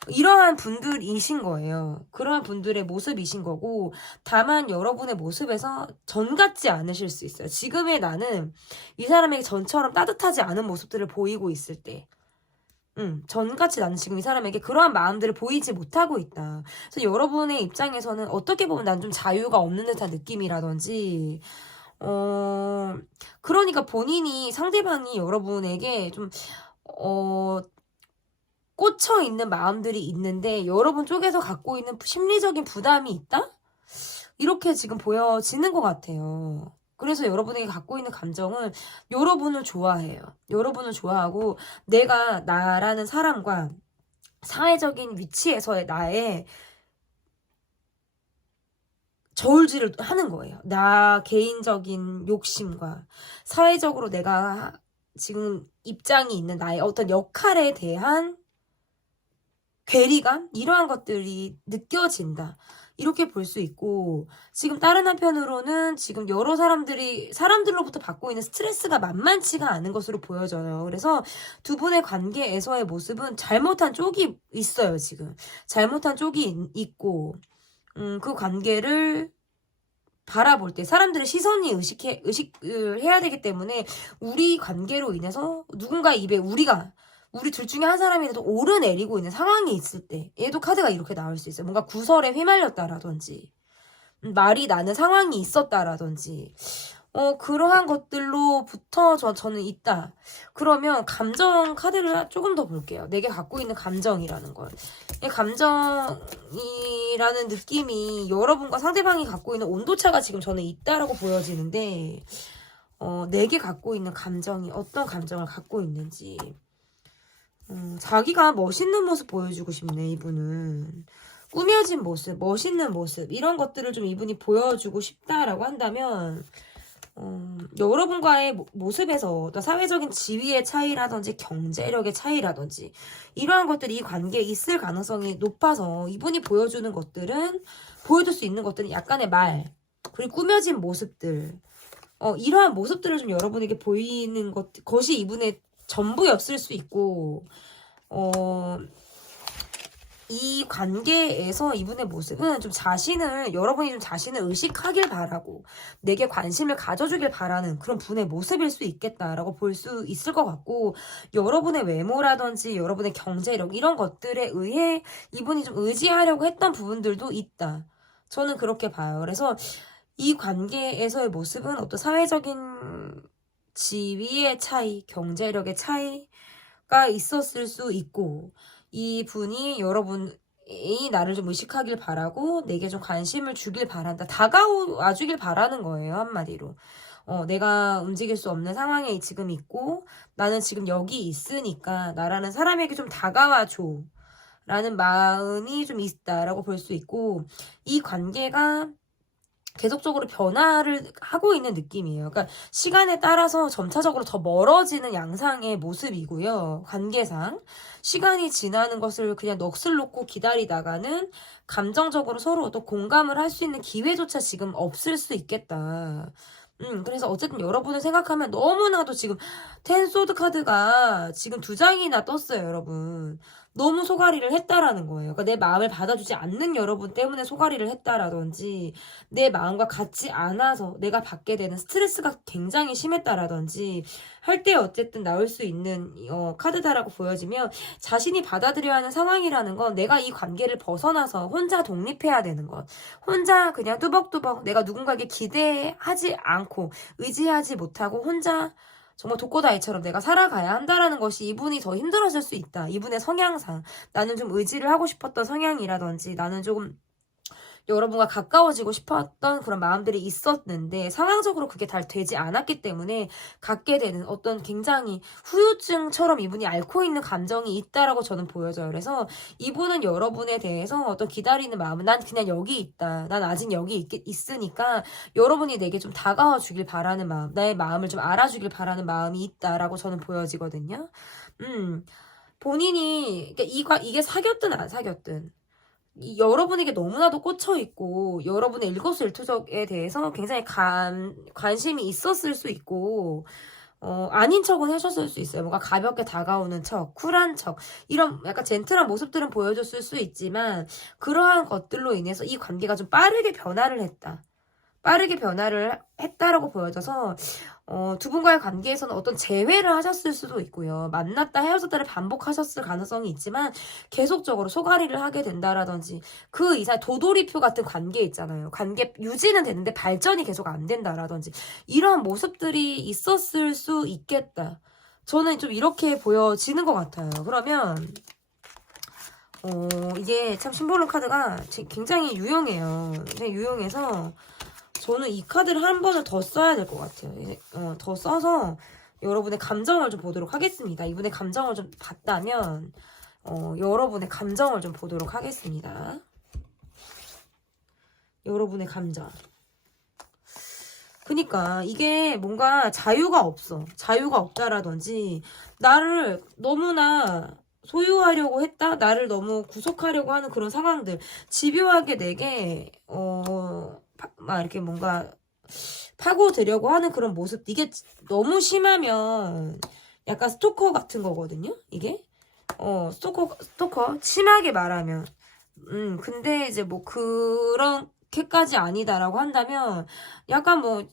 이러한 분들이신 거예요. 그러한 분들의 모습이신 거고 다만 여러분의 모습에서 전 같지 않으실 수 있어요. 지금의 나는 이 사람에게 전처럼 따뜻하지 않은 모습들을 보이고 있을 때 전같이 나는 지금 이 사람에게 그러한 마음들을 보이지 못하고 있다. 그래서 여러분의 입장에서는 어떻게 보면 난 좀 자유가 없는 듯한 느낌이라든지 그러니까 본인이 상대방이 여러분에게 좀 꽂혀 있는 마음들이 있는데 여러분 쪽에서 갖고 있는 심리적인 부담이 있다? 이렇게 지금 보여지는 것 같아요. 그래서 여러분에게 갖고 있는 감정은 여러분을 좋아해요. 여러분을 좋아하고 내가 나라는 사람과 사회적인 위치에서의 나의 저울질을 하는 거예요. 나 개인적인 욕심과 사회적으로 내가 지금 입장이 있는 나의 어떤 역할에 대한 괴리감? 이러한 것들이 느껴진다. 이렇게 볼 수 있고 지금 다른 한편으로는 지금 여러 사람들로부터 받고 있는 스트레스가 만만치가 않은 것으로 보여져요. 그래서 두 분의 관계에서의 모습은 잘못한 쪽이 있어요. 지금 잘못한 쪽이 있고 그 관계를 바라볼 때 사람들의 시선이 의식을 해야 되기 때문에 우리 관계로 인해서 누군가 입에 우리 둘 중에 한 사람이라도 오르내리고 있는 상황이 있을 때 얘도 카드가 이렇게 나올 수 있어요. 뭔가 구설에 휘말렸다라든지 말이 나는 상황이 있었다라든지 그러한 것들로부터 저는 있다. 그러면 감정 카드를 조금 더 볼게요. 내게 갖고 있는 감정이라는 걸. 이 감정이라는 느낌이 여러분과 상대방이 갖고 있는 온도차가 지금 저는 있다라고 보여지는데 내게 갖고 있는 감정이 어떤 감정을 갖고 있는지 자기가 멋있는 모습 보여주고 싶네, 이분은. 꾸며진 모습, 멋있는 모습, 이런 것들을 좀 이분이 보여주고 싶다라고 한다면, 여러분과의 모습에서 어떤 사회적인 지위의 차이라든지 경제력의 차이라든지, 이러한 것들이 이 관계에 있을 가능성이 높아서 이분이 보여주는 것들은, 보여줄 수 있는 것들은 약간의 말, 그리고 꾸며진 모습들, 이러한 모습들을 좀 여러분에게 보이는 것이 이분의 전부였을 수 있고 이 관계에서 이분의 모습은 좀 여러분이 좀 자신을 의식하길 바라고 내게 관심을 가져주길 바라는 그런 분의 모습일 수 있겠다라고 볼 수 있을 것 같고 여러분의 외모라든지 여러분의 경제력 이런 것들에 의해 이분이 좀 의지하려고 했던 부분들도 있다. 저는 그렇게 봐요. 그래서 이 관계에서의 모습은 어떤 사회적인 지위의 차이, 경제력의 차이가 있었을 수 있고 이 분이 여러분이 나를 좀 의식하길 바라고 내게 좀 관심을 주길 바란다. 다가와 주길 바라는 거예요. 한마디로. 내가 움직일 수 없는 상황에 지금 있고 나는 지금 여기 있으니까 나라는 사람에게 좀 다가와 줘. 라는 마음이 좀 있다라고 볼 수 있고 이 관계가 계속적으로 변화를 하고 있는 느낌이에요. 그러니까 시간에 따라서 점차적으로 더 멀어지는 양상의 모습이고요. 관계상. 시간이 지나는 것을 그냥 넋을 놓고 기다리다가는 감정적으로 서로 또 공감을 할 수 있는 기회조차 지금 없을 수 있겠다. 그래서 어쨌든 여러분을 생각하면 너무나도 지금 텐 소드 카드가 지금 2장이나 떴어요, 여러분. 너무 소가리를 했다라는 거예요. 그러니까 내 마음을 받아주지 않는 여러분 때문에 소가리를 했다라든지, 내 마음과 같지 않아서 내가 받게 되는 스트레스가 굉장히 심했다라든지 할 때 어쨌든 나올 수 있는 카드다라고 보여지면, 자신이 받아들여야 하는 상황이라는 건 내가 이 관계를 벗어나서 혼자 독립해야 되는 것. 혼자 그냥 뚜벅뚜벅 내가 누군가에게 기대하지 않고 의지하지 못하고 혼자 정말 독고다이처럼 내가 살아가야 한다라는 것이 이분이 더 힘들어질 수 있다. 이분의 성향상. 나는 좀 의지를 하고 싶었던 성향이라든지, 나는 조금 여러분과 가까워지고 싶었던 그런 마음들이 있었는데 상황적으로 그게 잘 되지 않았기 때문에 갖게 되는 어떤 굉장히 후유증처럼 이분이 앓고 있는 감정이 있다라고 저는 보여져요. 그래서 이분은 여러분에 대해서 어떤 기다리는 마음은, 난 그냥 여기 있다, 난 아직 여기 있으니까 여러분이 내게 좀 다가와 주길 바라는 마음, 나의 마음을 좀 알아주길 바라는 마음이 있다라고 저는 보여지거든요. 본인이, 그러니까 이게 사귀었든 안 사귀었든 여러분에게 너무나도 꽂혀있고 여러분의 일거수일투족에 대해서 굉장히 관심이 있었을 수 있고, 아닌 척은 하셨을 수 있어요. 뭔가 가볍게 다가오는 척, 쿨한 척, 이런 약간 젠틀한 모습들은 보여줬을 수 있지만, 그러한 것들로 인해서 이 관계가 좀 빠르게 변화를 했다라고 보여져서, 두 분과의 관계에서는 어떤 재회를 하셨을 수도 있고요. 만났다 헤어졌다를 반복하셨을 가능성이 있지만 계속적으로 소가리를 하게 된다라든지, 그 이상 도돌이표 같은 관계 있잖아요. 관계 유지는 되는데 발전이 계속 안 된다라든지, 이런 모습들이 있었을 수 있겠다. 저는 좀 이렇게 보여지는 것 같아요. 그러면 이게 참 심볼론 카드가 굉장히 유용해요. 굉장히 유용해서 저는 이 카드를 한 번을 더 써야 될 것 같아요. 더 써서 여러분의 감정을 좀 보도록 하겠습니다. 이분의 감정을 좀 봤다면 여러분의 감정을 좀 보도록 하겠습니다. 여러분의 감정. 그니까 이게 뭔가 자유가 없어. 자유가 없다라든지, 나를 너무나 소유하려고 했다, 나를 너무 구속하려고 하는 그런 상황들, 집요하게 내게 막 이렇게 뭔가 파고들려고 하는 그런 모습, 이게 너무 심하면 약간 스토커 같은 거거든요. 이게 스토커 심하게 말하면. 근데 이제 뭐 그렇게까지 아니다라고 한다면, 약간 뭐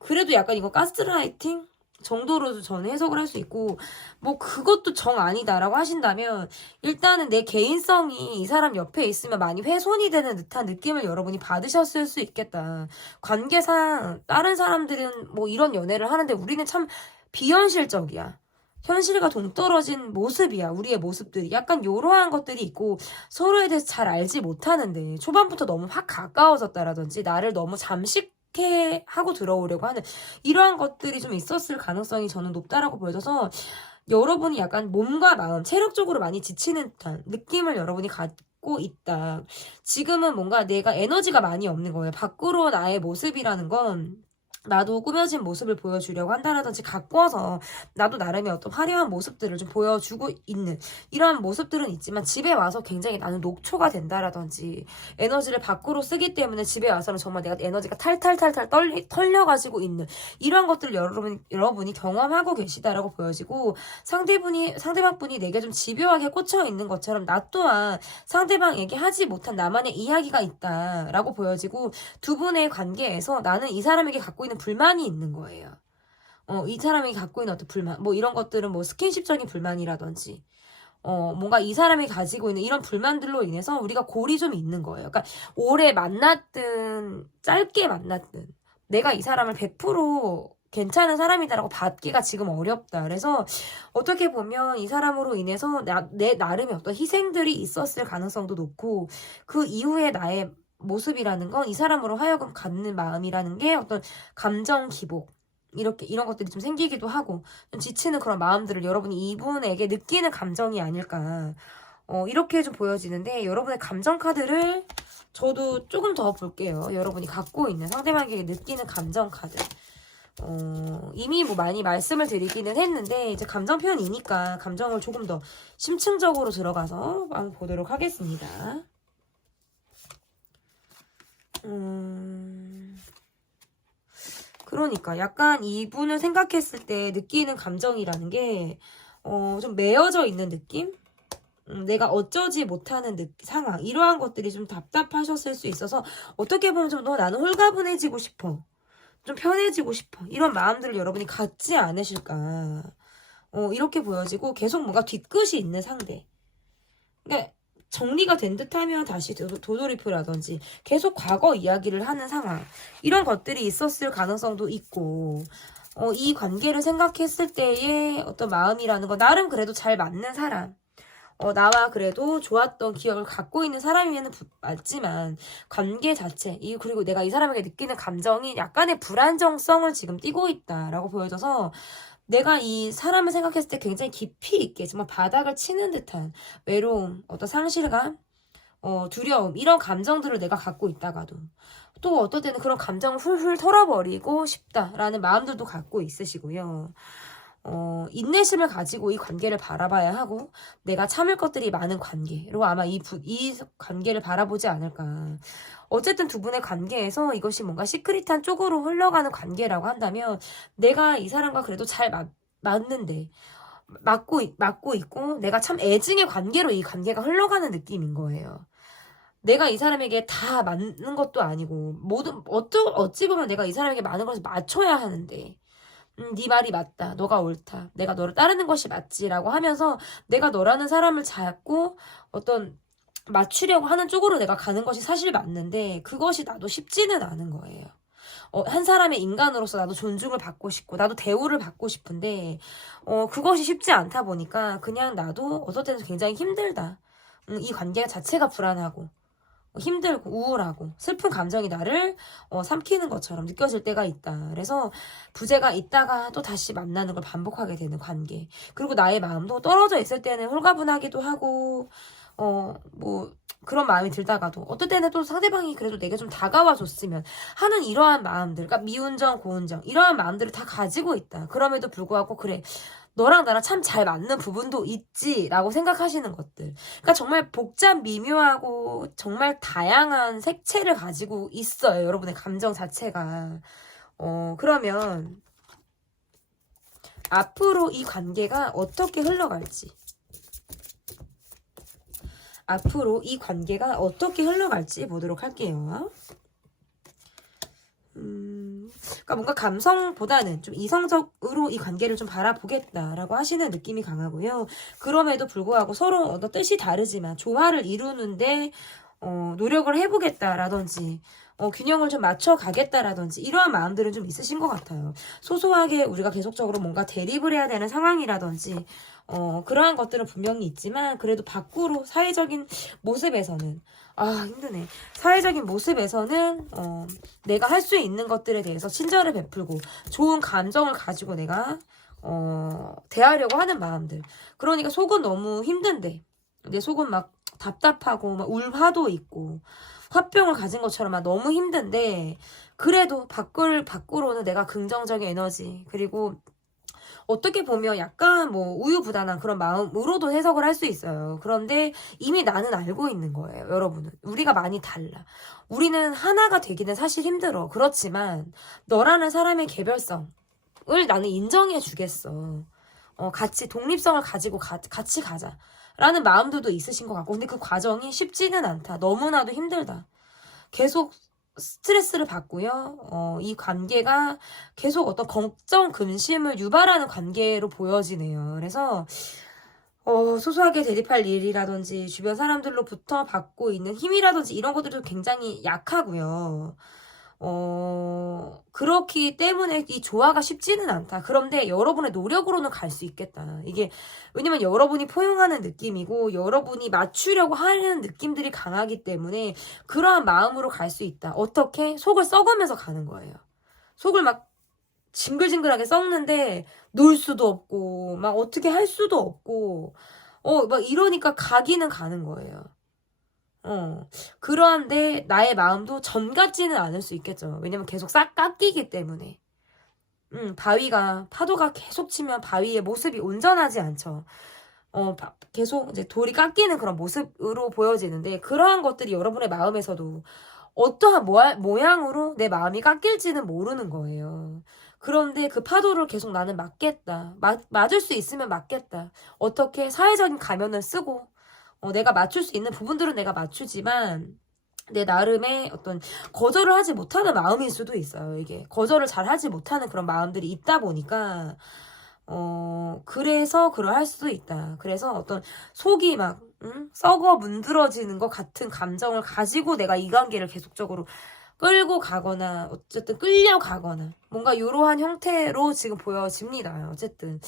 그래도 약간 이거 가스라이팅 정도로도 저는 해석을 할 수 있고, 뭐 그것도 정 아니다라고 하신다면, 일단은 내 개인성이 이 사람 옆에 있으면 많이 훼손이 되는 듯한 느낌을 여러분이 받으셨을 수 있겠다. 관계상 다른 사람들은 뭐 이런 연애를 하는데 우리는 참 비현실적이야. 현실과 동떨어진 모습이야. 우리의 모습들이 약간 요러한 것들이 있고, 서로에 대해서 잘 알지 못하는데 초반부터 너무 확 가까워졌다라든지, 나를 너무 잠식해 하고 들어오려고 하는 이러한 것들이 좀 있었을 가능성이 저는 높다라고 보여져서, 여러분이 약간 몸과 마음, 체력적으로 많이 지치는 듯한 느낌을 여러분이 갖고 있다. 지금은 뭔가 내가 에너지가 많이 없는 거예요. 밖으로 나의 모습이라는 건 나도 꾸며진 모습을 보여주려고 한다라든지, 가꿔서 나도 나름의 어떤 화려한 모습들을 좀 보여주고 있는 이러한 모습들은 있지만, 집에 와서 굉장히 나는 녹초가 된다라든지, 에너지를 밖으로 쓰기 때문에 집에 와서는 정말 내가 에너지가 탈탈탈탈 털려가지고 있는 이런 것들을 여러분이 경험하고 계시다라고 보여지고, 상대방분이 내게 좀 집요하게 꽂혀 있는 것처럼 나 또한 상대방에게 하지 못한 나만의 이야기가 있다라고 보여지고, 두 분의 관계에서 나는 이 사람에게 갖고 있는 불만이 있는 거예요. 이 사람이 갖고 있는 어떤 불만, 뭐 이런 것들은 뭐 스킨십적인 불만이라든지, 뭔가 이 사람이 가지고 있는 이런 불만들로 인해서 우리가 골이 좀 있는 거예요. 그러니까 오래 만났든 짧게 만났든 내가 이 사람을 100% 괜찮은 사람이다라고 받기가 지금 어렵다. 그래서 어떻게 보면 이 사람으로 인해서 내 나름의 어떤 희생들이 있었을 가능성도 높고, 그 이후에 나의 모습이라는 건 이 사람으로 하여금 갖는 마음이라는 게 어떤 감정 기복, 이런 것들이 좀 생기기도 하고, 좀 지치는 그런 마음들을 여러분이 이분에게 느끼는 감정이 아닐까, 이렇게 좀 보여지는데, 여러분의 감정 카드를 저도 조금 더 볼게요. 여러분이 갖고 있는 상대방에게 느끼는 감정 카드. 이미 뭐 많이 말씀을 드리기는 했는데, 이제 감정 표현이니까 감정을 조금 더 심층적으로 들어가서 한번 보도록 하겠습니다. 그러니까 약간 이분을 생각했을 때 느끼는 감정이라는 게 좀 매어져 있는 느낌? 내가 어쩌지 못하는 상황, 이러한 것들이 좀 답답하셨을 수 있어서 어떻게 보면 좀 나는 홀가분해지고 싶어, 좀 편해지고 싶어, 이런 마음들을 여러분이 갖지 않으실까. 이렇게 보여지고 계속 뭔가 뒤끝이 있는 상대. 그러니까 정리가 된 듯하면 다시 도돌이표라든지 계속 과거 이야기를 하는 상황, 이런 것들이 있었을 가능성도 있고, 이 관계를 생각했을 때의 어떤 마음이라는 거, 나름 그래도 잘 맞는 사람, 나와 그래도 좋았던 기억을 갖고 있는 사람이면 맞지만, 관계 자체, 그리고 내가 이 사람에게 느끼는 감정이 약간의 불안정성을 지금 띠고 있다라고 보여져서, 내가 이 사람을 생각했을 때 굉장히 깊이 있게 정말 바닥을 치는 듯한 외로움, 어떤 상실감, 두려움, 이런 감정들을 내가 갖고 있다가도 또 어떨 때는 그런 감정을 훌훌 털어버리고 싶다라는 마음들도 갖고 있으시고요. 인내심을 가지고 이 관계를 바라봐야 하고, 내가 참을 것들이 많은 관계로 아마 이 관계를 바라보지 않을까. 어쨌든 두 분의 관계에서 이것이 뭔가 시크릿한 쪽으로 흘러가는 관계라고 한다면, 내가 이 사람과 그래도 잘 맞는데, 맞고 있고, 내가 참 애증의 관계로 이 관계가 흘러가는 느낌인 거예요. 내가 이 사람에게 다 맞는 것도 아니고, 어찌 보면 내가 이 사람에게 많은 것을 맞춰야 하는데, 네 말이 맞다, 너가 옳다, 내가 너를 따르는 것이 맞지라고 하면서 내가 너라는 사람을 잡고 어떤 맞추려고 하는 쪽으로 내가 가는 것이 사실 맞는데, 그것이 나도 쉽지는 않은 거예요. 한 사람의 인간으로서 나도 존중을 받고 싶고 나도 대우를 받고 싶은데, 그것이 쉽지 않다 보니까 그냥 나도 어떨 때는 굉장히 힘들다, 이 관계 자체가 불안하고 힘들고 우울하고 슬픈 감정이 나를 삼키는 것처럼 느껴질 때가 있다. 그래서 부재가 있다가 또 다시 만나는 걸 반복하게 되는 관계. 그리고 나의 마음도 떨어져 있을 때는 홀가분하기도 하고, 뭐 그런 마음이 들다가도 어떨 때는 또 상대방이 그래도 내게 좀 다가와 줬으면 하는 이러한 마음들, 그러니까 미운정 고운정 이러한 마음들을 다 가지고 있다. 그럼에도 불구하고 그래, 너랑 나랑 참 잘 맞는 부분도 있지라고 생각하시는 것들. 그러니까 정말 복잡 미묘하고 정말 다양한 색채를 가지고 있어요, 여러분의 감정 자체가. 그러면 앞으로 이 관계가 어떻게 흘러갈지, 보도록 할게요. 그러니까 뭔가 감성보다는 좀 이성적으로 이 관계를 좀 바라보겠다라고 하시는 느낌이 강하고요. 그럼에도 불구하고 서로 어떤 뜻이 다르지만 조화를 이루는데 노력을 해보겠다라든지, 균형을 좀 맞춰가겠다라든지, 이러한 마음들은 좀 있으신 것 같아요. 소소하게 우리가 계속적으로 뭔가 대립을 해야 되는 상황이라든지, 그러한 것들은 분명히 있지만, 그래도 밖으로 사회적인 모습에서는, 힘드네. 사회적인 모습에서는, 내가 할 수 있는 것들에 대해서 친절을 베풀고, 좋은 감정을 가지고 내가, 대하려고 하는 마음들. 그러니까 속은 너무 힘든데, 내 속은 막 답답하고, 막 울화도 있고, 화병을 가진 것처럼 막 너무 힘든데, 그래도 밖으로는 내가 긍정적인 에너지, 그리고 어떻게 보면 약간 뭐 우유부단한 그런 마음으로도 해석을 할 수 있어요. 그런데 이미 나는 알고 있는 거예요, 여러분은. 우리가 많이 달라. 우리는 하나가 되기는 사실 힘들어. 그렇지만 너라는 사람의 개별성을 나는 인정해 주겠어. 같이 독립성을 가지고 같이 가자 라는 마음들도 있으신 것 같고, 근데 그 과정이 쉽지는 않다. 너무나도 힘들다. 계속 스트레스를 받고요. 이 관계가 계속 어떤 걱정, 근심을 유발하는 관계로 보여지네요. 그래서 소소하게 대립할 일이라든지 주변 사람들로부터 받고 있는 힘이라든지 이런 것들도 굉장히 약하고요. 그렇기 때문에 이 조화가 쉽지는 않다. 그런데 여러분의 노력으로는 갈 수 있겠다. 이게, 왜냐면 여러분이 포용하는 느낌이고, 여러분이 맞추려고 하는 느낌들이 강하기 때문에, 그러한 마음으로 갈 수 있다. 어떻게? 속을 썩으면서 가는 거예요. 속을 막 징글징글하게 썩는데, 놀 수도 없고, 막 어떻게 할 수도 없고, 막 이러니까 가기는 가는 거예요. 그러한데 나의 마음도 전 같지는 않을 수 있겠죠. 왜냐면 계속 싹 깎이기 때문에. 파도가 계속 치면 바위의 모습이 온전하지 않죠. 계속 이제 돌이 깎이는 그런 모습으로 보여지는데, 그러한 것들이 여러분의 마음에서도 어떠한 모양으로 내 마음이 깎일지는 모르는 거예요. 그런데 그 파도를 계속 나는 맞겠다. 맞을 수 있으면 맞겠다. 어떻게? 사회적인 가면을 쓰고, 내가 맞출 수 있는 부분들은 내가 맞추지만 내 나름의 어떤 거절을 하지 못하는 마음일 수도 있어요. 이게 거절을 잘 하지 못하는 그런 마음들이 있다 보니까 그래서 그럴 수도 있다. 그래서 어떤 속이 막 썩어 문드러지는 것 같은 감정을 가지고 내가 이 관계를 계속적으로 끌고 가거나 어쨌든 끌려가거나 뭔가 이러한 형태로 지금 보여집니다. 어쨌든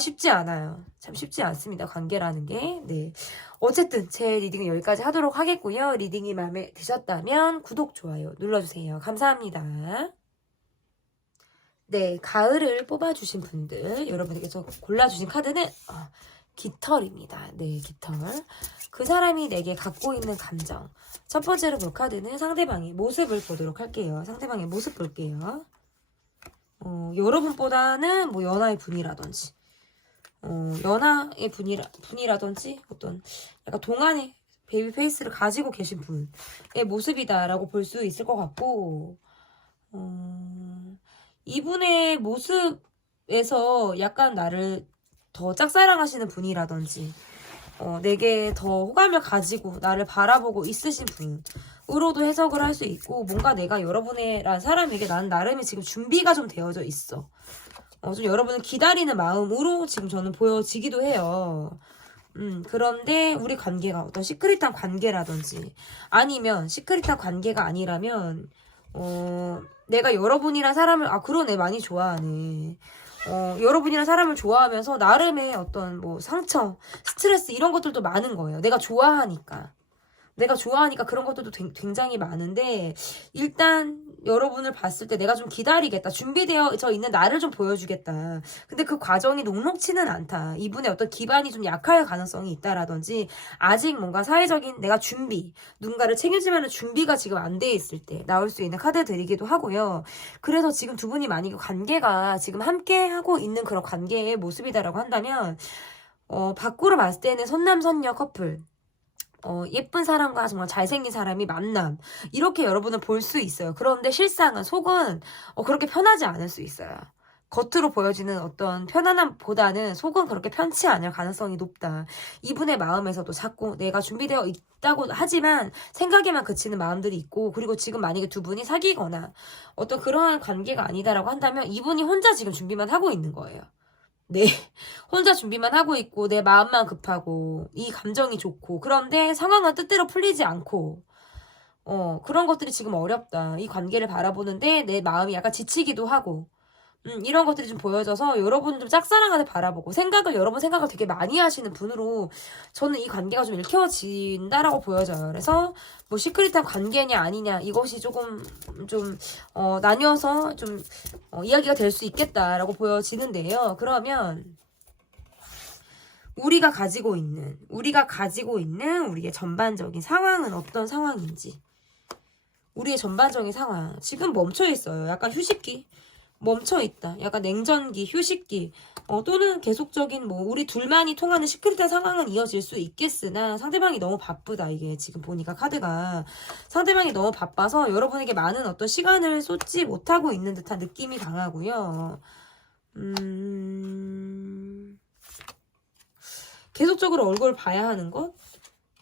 쉽지 않아요. 참 쉽지 않습니다. 관계라는 게. 네. 어쨌든 제 리딩은 여기까지 하도록 하겠고요. 리딩이 마음에 드셨다면 구독, 좋아요 눌러주세요. 감사합니다. 네, 가을을 뽑아주신 분들, 여러분에게서 골라주신 카드는 깃털입니다. 네, 깃털. 그 사람이 내게 갖고 있는 감정. 첫 번째로 볼 카드는 상대방의 모습을 보도록 할게요. 상대방의 모습 볼게요. 여러분보다는 뭐 연하의 분이라든지, 연하의 분이라든지 어떤 약간 동안의 베이비 페이스를 가지고 계신 분의 모습이다라고 볼 수 있을 것 같고, 이분의 모습에서 약간 나를 더 짝사랑하시는 분이라든지 내게 더 호감을 가지고 나를 바라보고 있으신 분으로도 해석을 할 수 있고, 뭔가 내가 여러분이란 사람에게 나는 나름의 지금 준비가 좀 되어져 있어. 좀 여러분을 기다리는 마음으로 지금 저는 보여지기도 해요. 그런데 우리 관계가 어떤 시크릿한 관계라든지 아니면 시크릿한 관계가 아니라면 내가 여러분이란 사람을 그러네, 많이 좋아하네. 여러분이란 사람을 좋아하면서 나름의 어떤 뭐 상처, 스트레스 이런 것들도 많은 거예요. 내가 좋아하니까 그런 것들도 굉장히 많은데, 일단 여러분을 봤을 때 내가 좀 기다리겠다. 준비되어져 있는 나를 좀 보여주겠다. 근데 그 과정이 녹록치는 않다. 이분의 어떤 기반이 좀 약할 가능성이 있다라든지, 아직 뭔가 사회적인 내가 누군가를 챙겨줄 만한 준비가 지금 안 돼 있을 때 나올 수 있는 카드들이기도 하고요. 그래서 지금 두 분이 만약에 관계가 지금 함께 하고 있는 그런 관계의 모습이다라고 한다면, 밖으로 봤을 때는 선남선녀 커플, 예쁜 사람과 정말 잘생긴 사람이 만남, 이렇게 여러분은 볼 수 있어요. 그런데 실상은, 속은 그렇게 편하지 않을 수 있어요. 겉으로 보여지는 어떤 편안함보다는 속은 그렇게 편치 않을 가능성이 높다. 이분의 마음에서도 자꾸 내가 준비되어 있다고 하지만 생각에만 그치는 마음들이 있고, 그리고 지금 만약에 두 분이 사귀거나 어떤 그러한 관계가 아니다라고 한다면 이분이 혼자 지금 준비만 하고 있는 거예요. 네, 혼자 준비만 하고 있고 내 마음만 급하고 이 감정이 좋고, 그런데 상황은 뜻대로 풀리지 않고 그런 것들이 지금 어렵다. 이 관계를 바라보는데 내 마음이 약간 지치기도 하고, 이런 것들이 좀 보여져서 여러분 좀 짝사랑하게 바라보고 여러분 생각을 되게 많이 하시는 분으로 저는 이 관계가 좀 일깨워진다라고 보여져요. 그래서 뭐 시크릿한 관계냐 아니냐, 이것이 조금 좀 나뉘어서 좀 이야기가 될 수 있겠다라고 보여지는데요. 그러면 우리가 가지고 있는 우리의 전반적인 상황은 어떤 상황인지, 우리의 전반적인 상황 지금 멈춰 있어요. 약간 휴식기, 멈춰있다. 약간 냉전기, 휴식기, 또는 계속적인 뭐 우리 둘만이 통하는 시크릿한 상황은 이어질 수 있겠으나 상대방이 너무 바쁘다. 이게 지금 보니까 카드가 상대방이 너무 바빠서 여러분에게 많은 어떤 시간을 쏟지 못하고 있는 듯한 느낌이 강하고요. 계속적으로 얼굴을 봐야 하는 것?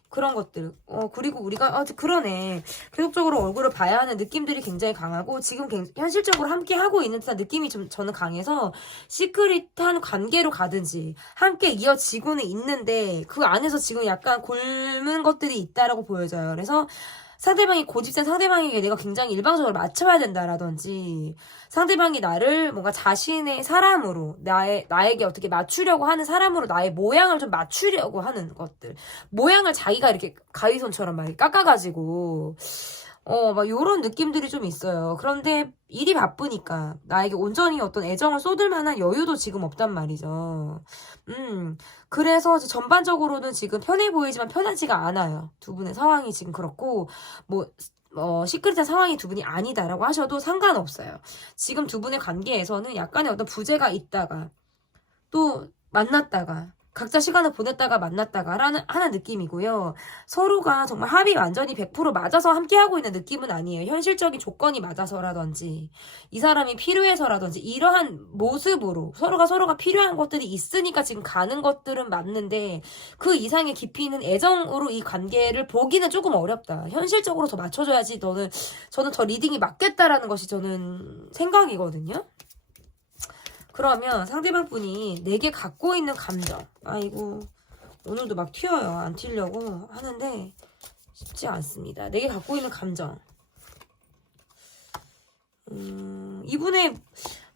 그런 것들. 그리고 우리가 그러네, 계속적으로 얼굴을 봐야 하는 느낌들이 굉장히 강하고, 지금 현실적으로 함께 하고 있는 듯한 느낌이 좀 저는 강해서 시크릿한 관계로 가든지 함께 이어지고는 있는데 그 안에서 지금 약간 곪은 것들이 있다라고 보여져요. 그래서 상대방이 고집센 상대방에게 내가 굉장히 일방적으로 맞춰야 된다라든지, 상대방이 나를 뭔가 자신의 사람으로 나에게 어떻게 맞추려고 하는 사람으로 나의 모양을 좀 맞추려고 하는 것들, 모양을 자기가 이렇게 가위손처럼 막 깎아가지고 막 요런 느낌들이 좀 있어요. 그런데 일이 바쁘니까 나에게 온전히 어떤 애정을 쏟을 만한 여유도 지금 없단 말이죠. 그래서 전반적으로는 지금 편해 보이지만 편하지가 않아요. 두 분의 상황이 지금 그렇고, 뭐 시크릿한 상황이 두 분이 아니다라고 하셔도 상관없어요. 지금 두 분의 관계에서는 약간의 어떤 부재가 있다가 또 만났다가 각자 시간을 보냈다가 만났다가 하는 느낌이고요. 서로가 정말 합이 완전히 100% 맞아서 함께하고 있는 느낌은 아니에요. 현실적인 조건이 맞아서라든지 이 사람이 필요해서라든지 이러한 모습으로 서로가 필요한 것들이 있으니까 지금 가는 것들은 맞는데 그 이상의 깊이 있는 애정으로 이 관계를 보기는 조금 어렵다. 현실적으로 더 맞춰줘야지 저는 더 리딩이 맞겠다라는 것이 저는 생각이거든요. 그러면 상대방 분이 내게 갖고 있는 감정, 아이고 오늘도 막 튀어요. 안 튀려고 하는데 쉽지 않습니다. 내게 갖고 있는 감정, 이분의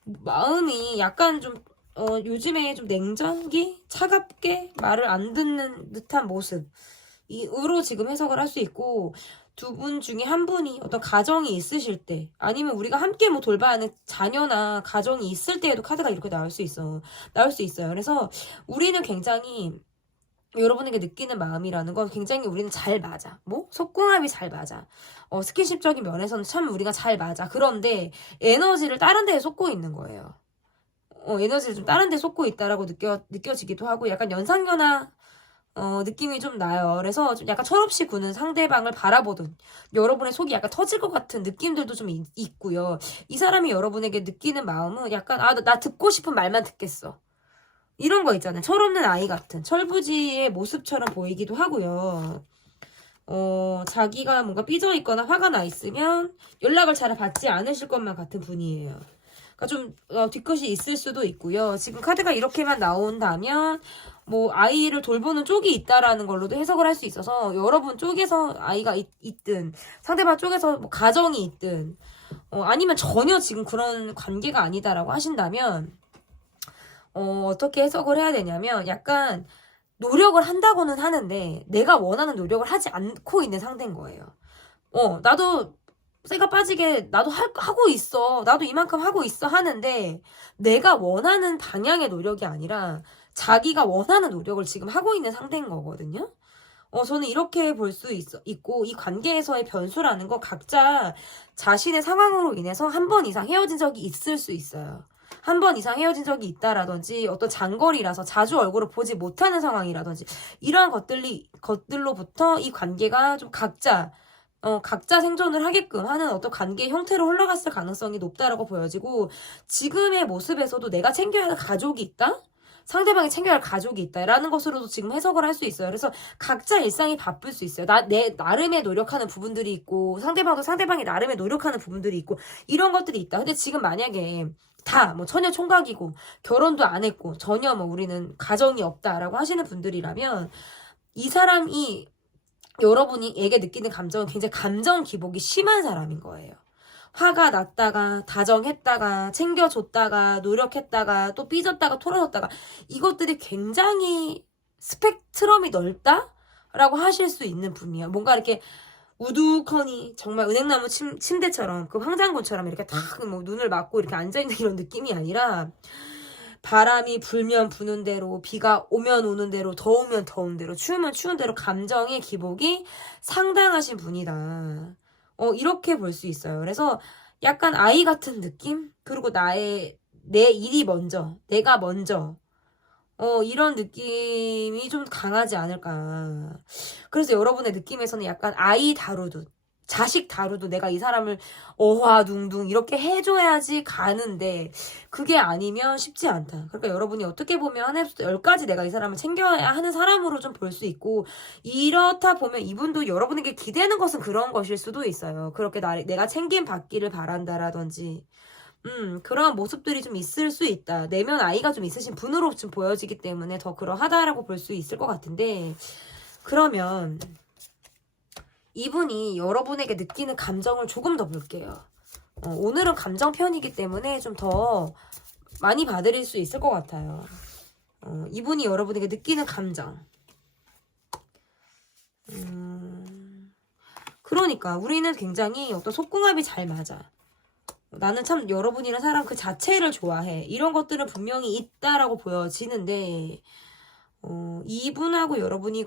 마음이 약간 좀 요즘에 좀 냉정기, 차갑게 말을 안 듣는 듯한 모습으로 지금 해석을 할 수 있고, 두 분 중에 한 분이 어떤 가정이 있으실 때, 아니면 우리가 함께 뭐 돌봐야 하는 자녀나 가정이 있을 때에도 카드가 이렇게 나올 수 있어요. 그래서 우리는 굉장히 여러분에게 느끼는 마음이라는 건 굉장히 우리는 잘 맞아. 뭐? 속궁합이 잘 맞아. 스킨십적인 면에서는 참 우리가 잘 맞아. 그런데 에너지를 다른 데에 쏟고 있는 거예요. 에너지를 좀 다른 데 쏟고 있다라고 느껴지기도 하고, 약간 연상연하 느낌이 좀 나요. 그래서 좀 약간 철없이 구는 상대방을 바라보던 여러분의 속이 약간 터질 것 같은 느낌들도 좀 있고요. 이 사람이 여러분에게 느끼는 마음은 약간 나 듣고 싶은 말만 듣겠어. 이런 거 있잖아요. 철없는 아이 같은 철부지의 모습처럼 보이기도 하고요. 자기가 뭔가 삐져 있거나 화가 나 있으면 연락을 잘 받지 않으실 것만 같은 분이에요. 그러니까 좀 뒤끝이 있을 수도 있고요. 지금 카드가 이렇게만 나온다면 뭐 아이를 돌보는 쪽이 있다라는 걸로도 해석을 할 수 있어서, 여러분 쪽에서 아이가 있든 상대방 쪽에서 뭐 가정이 있든 아니면 전혀 지금 그런 관계가 아니다라고 하신다면 어떻게 해석을 해야 되냐면, 약간 노력을 한다고는 하는데 내가 원하는 노력을 하지 않고 있는 상태인 거예요. 나도 쇠가 빠지게 나도 하고 있어. 나도 이만큼 하고 있어 하는데 내가 원하는 방향의 노력이 아니라 자기가 원하는 노력을 지금 하고 있는 상태인 거거든요. 저는 이렇게 볼 수 있고, 이 관계에서의 변수라는 거 각자 자신의 상황으로 인해서 한 번 이상 헤어진 적이 있을 수 있어요. 한 번 이상 헤어진 적이 있다라든지 어떤 장거리라서 자주 얼굴을 보지 못하는 상황이라든지 이러한 것들로부터 이 관계가 좀 각자 생존을 하게끔 하는 어떤 관계 형태로 흘러갔을 가능성이 높다라고 보여지고, 지금의 모습에서도 내가 챙겨야 할 가족이 있다? 상대방이 챙겨야 할 가족이 있다라는 것으로도 지금 해석을 할 수 있어요. 그래서 각자 일상이 바쁠 수 있어요. 내 나름의 노력하는 부분들이 있고, 상대방도 상대방이 나름의 노력하는 부분들이 있고, 이런 것들이 있다. 근데 지금 만약에 다 뭐 처녀 총각이고 결혼도 안 했고 전혀 뭐 우리는 가정이 없다라고 하시는 분들이라면, 이 사람이 여러분에게 느끼는 감정은 굉장히 감정 기복이 심한 사람인 거예요. 화가 났다가 다정했다가 챙겨줬다가 노력했다가 또 삐졌다가 토라졌다가, 이것들이 굉장히 스펙트럼이 넓다라고 하실 수 있는 분이에요. 뭔가 이렇게 우두커니 정말 은행나무 침대처럼 그 황장군처럼 이렇게 딱 뭐 눈을 막고 이렇게 앉아있는 이런 느낌이 아니라, 바람이 불면 부는 대로, 비가 오면 오는 대로, 더우면 더운 대로, 추우면 추운 대로 감정의 기복이 상당하신 분이다. 이렇게 볼 수 있어요. 그래서 약간 아이 같은 느낌? 그리고 내 일이 먼저, 내가 먼저, 이런 느낌이 좀 강하지 않을까. 그래서 여러분의 느낌에서는 약간 아이 다루듯, 자식 다루듯 내가 이 사람을 어화둥둥 이렇게 해줘야지 가는데, 그게 아니면 쉽지 않다. 그러니까 여러분이 어떻게 보면 한 해부터 10가지 내가 이 사람을 챙겨야 하는 사람으로 좀 볼 수 있고, 이렇다 보면 이분도 여러분에게 기대는 것은 그런 것일 수도 있어요. 그렇게 내가 챙김 받기를 바란다라든지, 그런 모습들이 좀 있을 수 있다. 내면 아이가 좀 있으신 분으로 좀 보여지기 때문에 더 그러하다라고 볼 수 있을 것 같은데, 그러면 이분이 여러분에게 느끼는 감정을 조금 더 볼게요. 오늘은 감정 편이기 때문에 좀 더 많이 봐드릴 수 있을 것 같아요. 이분이 여러분에게 느끼는 감정. 그러니까 우리는 굉장히 어떤 속궁합이 잘 맞아. 나는 참 여러분이란 사람 그 자체를 좋아해. 이런 것들은 분명히 있다라고 보여지는데, 이분하고 여러분이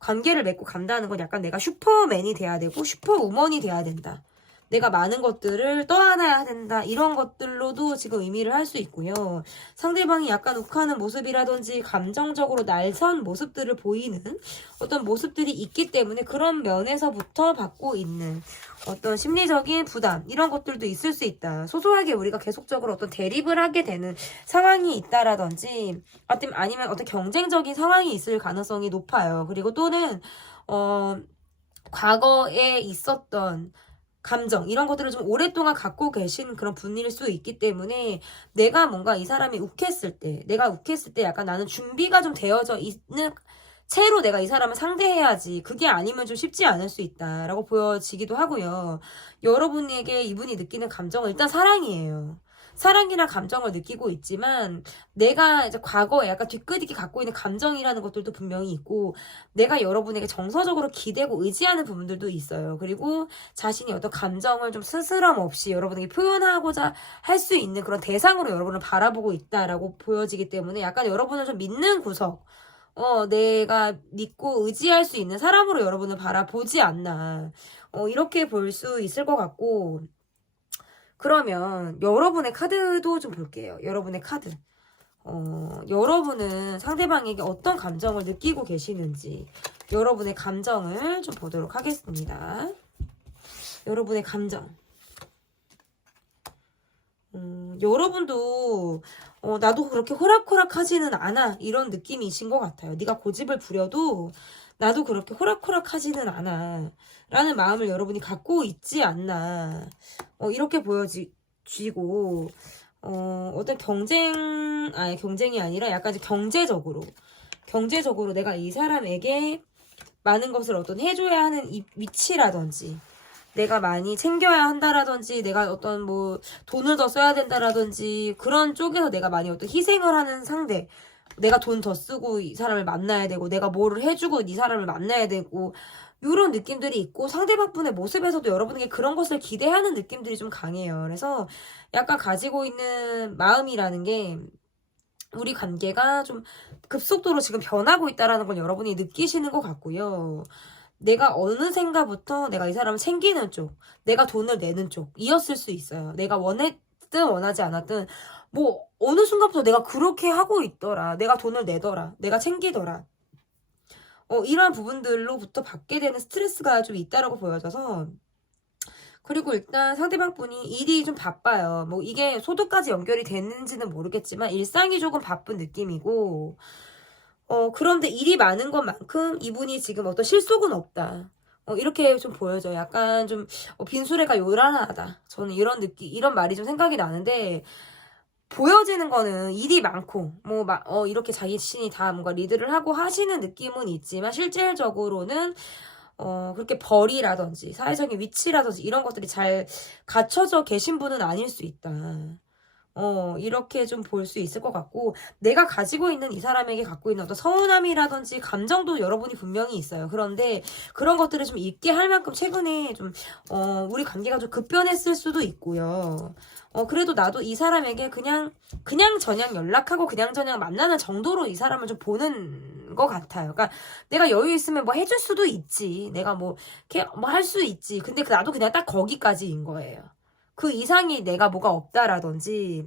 관계를 맺고 간다는 건 약간 내가 슈퍼맨이 돼야 되고 슈퍼우먼이 돼야 된다. 내가 많은 것들을 떠안아야 된다. 이런 것들로도 지금 의미를 할 수 있고요. 상대방이 약간 욱하는 모습이라든지 감정적으로 날선 모습들을 보이는 어떤 모습들이 있기 때문에 그런 면에서부터 받고 있는 어떤 심리적인 부담 이런 것들도 있을 수 있다. 소소하게 우리가 계속적으로 어떤 대립을 하게 되는 상황이 있다라든지 아니면 어떤 경쟁적인 상황이 있을 가능성이 높아요. 그리고 또는 과거에 있었던 감정 이런 것들을 좀 오랫동안 갖고 계신 그런 분일 수 있기 때문에 내가 뭔가 이 사람이 내가 욱했을 때 약간 나는 준비가 좀 되어져 있는 채로 내가 이 사람을 상대해야지 그게 아니면 좀 쉽지 않을 수 있다라고 보여지기도 하고요. 여러분에게 이분이 느끼는 감정은 일단 사랑이에요. 사랑이나 감정을 느끼고 있지만 내가 이제 과거에 약간 뒤끝있게 갖고 있는 감정이라는 것들도 분명히 있고 내가 여러분에게 정서적으로 기대고 의지하는 부분들도 있어요. 그리고 자신이 어떤 감정을 좀 스스럼 없이 여러분에게 표현하고자 할 수 있는 그런 대상으로 여러분을 바라보고 있다라고 보여지기 때문에 약간 여러분을 좀 믿는 구석 내가 믿고 의지할 수 있는 사람으로 여러분을 바라보지 않나. 이렇게 볼 수 있을 것 같고, 그러면 여러분의 카드도 좀 볼게요. 여러분의 카드. 여러분은 상대방에게 어떤 감정을 느끼고 계시는지, 여러분의 감정을 좀 보도록 하겠습니다. 여러분의 감정. 여러분도 나도 그렇게 호락호락하지는 않아 이런 느낌이신 것 같아요. 네가 고집을 부려도 나도 그렇게 호락호락하지는 않아 라는 마음을 여러분이 갖고 있지 않나 이렇게 보여지고 어떤 경쟁이 아니라 약간 경제적으로 내가 이 사람에게 많은 것을 해줘야 하는 이 위치라든지 내가 많이 챙겨야 한다라든지 내가 어떤 돈을 더 써야 된다라든지 그런 쪽에서 내가 많이 희생을 하는 상대 내가 돈 더 쓰고 이 사람을 만나야 되고 내가 뭐를 해주고 이 사람을 만나야 되고 이런 느낌들이 있고 상대방 분의 모습에서도 여러분에게 그런 것을 기대하는 느낌들이 좀 강해요. 그래서 약간 가지고 있는 마음이라는 게 우리 관계가 좀 급속도로 지금 변하고 있다는 걸 여러분이 느끼시는 것 같고요. 내가 어느샌가부터 내가 이 사람을 챙기는 쪽, 내가 돈을 내는 쪽이었을 수 있어요. 내가 원했든 원하지 않았든 어느 순간부터 내가 그렇게 하고 있더라. 내가 돈을 내더라. 내가 챙기더라. 이러한 부분들로부터 받게 되는 스트레스가 좀 있다라고 보여져서 그리고 일단 상대방 분이 일이 좀 바빠요. 이게 소득까지 연결이 됐는지는 모르겠지만 일상이 조금 바쁜 느낌이고 그런데 일이 많은 것만큼 이분이 지금 어떤 실속은 없다. 이렇게 좀 보여져요. 약간 좀 빈수레가 요란하다. 저는 이런 말이 좀 생각이 나는데 보여지는 거는 일이 많고 이렇게 자기 자신이 다 뭔가 리드를 하고 하시는 느낌은 있지만 실질적으로는 그렇게 벌이라든지 사회적인 위치라든지 이런 것들이 잘 갖춰져 계신 분은 아닐 수 있다. 이렇게 좀 볼 수 있을 것 같고 내가 가지고 있는 이 사람에게 갖고 있는 어떤 서운함이라든지 감정도 여러분이 분명히 있어요. 그런데 그런 것들을 좀 잊게 할 만큼 최근에 좀 우리 관계가 좀 급변했을 수도 있고요. 그래도 나도 이 사람에게 그냥 저냥 연락하고 그냥 저냥 만나는 정도로 이 사람을 좀 보는 것 같아요. 그러니까 내가 여유 있으면 해줄 수도 있지. 내가 이렇게 할 수 있지. 근데 나도 그냥 딱 거기까지인 거예요. 그 이상이 내가 뭐가 없다라든지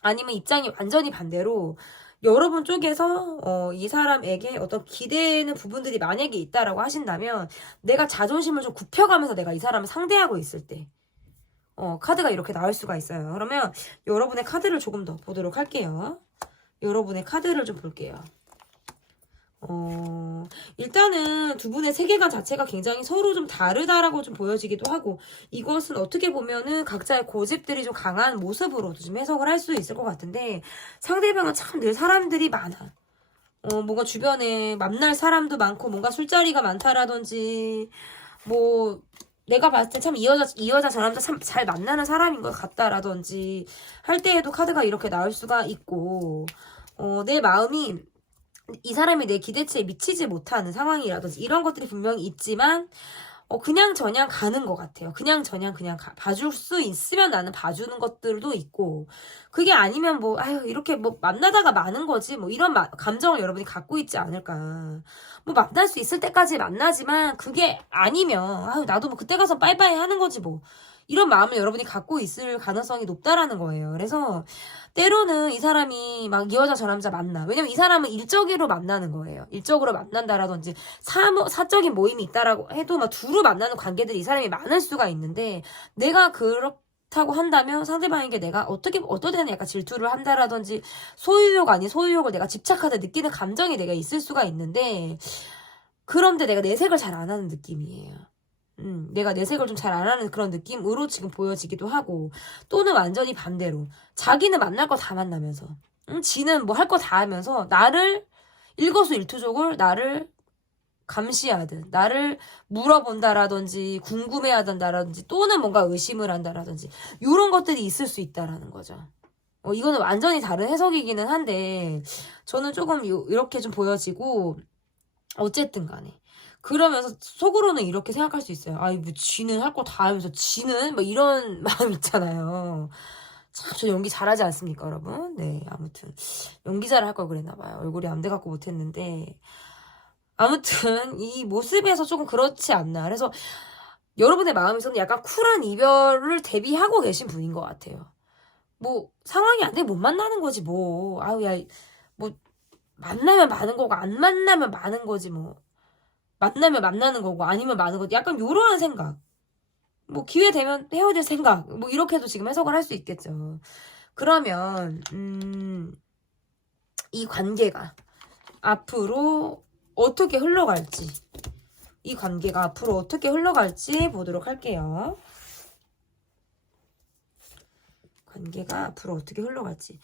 아니면 입장이 완전히 반대로 여러분 쪽에서 이 사람에게 어떤 기대는 부분들이 만약에 있다라고 하신다면 내가 자존심을 좀 굽혀가면서 내가 이 사람을 상대하고 있을 때 카드가 이렇게 나올 수가 있어요. 그러면 여러분의 카드를 조금 더 보도록 할게요. 여러분의 카드를 좀 볼게요. 일단은 두 분의 세계관 자체가 굉장히 서로 좀 다르다라고 좀 보여지기도 하고 이것은 어떻게 보면은 각자의 고집들이 좀 강한 모습으로도 좀 해석을 할 수 있을 것 같은데 상대방은 참 늘 사람들이 많아. 뭔가 주변에 만날 사람도 많고 뭔가 술자리가 많다라든지 내가 봤을 때 참 이 여자 저 남자 참 잘 만나는 사람인 것 같다라든지 할 때에도 카드가 이렇게 나올 수가 있고 내 마음이 이 사람이 내 기대치에 미치지 못하는 상황이라든지 이런 것들이 분명히 있지만 그냥 저냥 가는 것 같아요. 그냥 저냥 봐줄 수 있으면 나는 봐주는 것들도 있고 그게 아니면 이렇게 만나다가 마는 거지 이런 감정을 여러분이 갖고 있지 않을까. 만날 수 있을 때까지 만나지만 그게 아니면 나도 그때 가서 빠이빠이 하는 거지 이런 마음을 여러분이 갖고 있을 가능성이 높다라는 거예요. 그래서 때로는 이 사람이 막 이 여자 저 남자 만나. 왜냐면 이 사람은 일적으로 만나는 거예요. 일적으로 만난다라든지 사적인 모임이 있다라고 해도 막 두루 만나는 관계들이 이 사람이 많을 수가 있는데 내가 그렇다고 한다면 상대방에게 내가 어떨 때는 약간 질투를 한다라든지 소유욕 아닌 소유욕을 내가 집착하다 느끼는 감정이 내가 있을 수가 있는데 그런데 내가 내색을 잘 안 하는 느낌이에요. 내가 내색을 좀 잘 안 하는 그런 느낌으로 지금 보여지기도 하고 또는 완전히 반대로 자기는 만날 거 다 만나면서 지는 뭐 할 거 다 하면서 나를 일거수일투족을 나를 감시하든 나를 물어본다라든지 궁금해하던다라든지 또는 뭔가 의심을 한다라든지 이런 것들이 있을 수 있다라는 거죠. 이거는 완전히 다른 해석이기는 한데 저는 조금 이렇게 좀 보여지고 어쨌든 간에 그러면서 속으로는 이렇게 생각할 수 있어요. 아이 뭐 쥐는 할 거 다 하면서 쥐는 뭐 이런 마음 있잖아요. 참 저 연기 잘하지 않습니까 여러분? 네 아무튼 연기 잘할 걸 그랬나 봐요. 얼굴이 안 돼갖고 못했는데 아무튼 이 모습에서 조금 그렇지 않나. 그래서 여러분의 마음에서는 약간 쿨한 이별을 대비하고 계신 분인 것 같아요. 뭐 상황이 안 되면 못 만나는 거지 뭐. 아우 야 뭐 만나면 많은 거고 안 만나면 많은 거지 뭐. 만나면 만나는 거고 아니면 많은 거지. 약간 요러한 생각. 뭐 기회 되면 헤어질 생각. 뭐 이렇게도 지금 해석을 할 수 있겠죠. 그러면 이 관계가 앞으로 어떻게 흘러갈지 이 관계가 앞으로 어떻게 흘러갈지 보도록 할게요. 관계가 앞으로 어떻게 흘러갈지.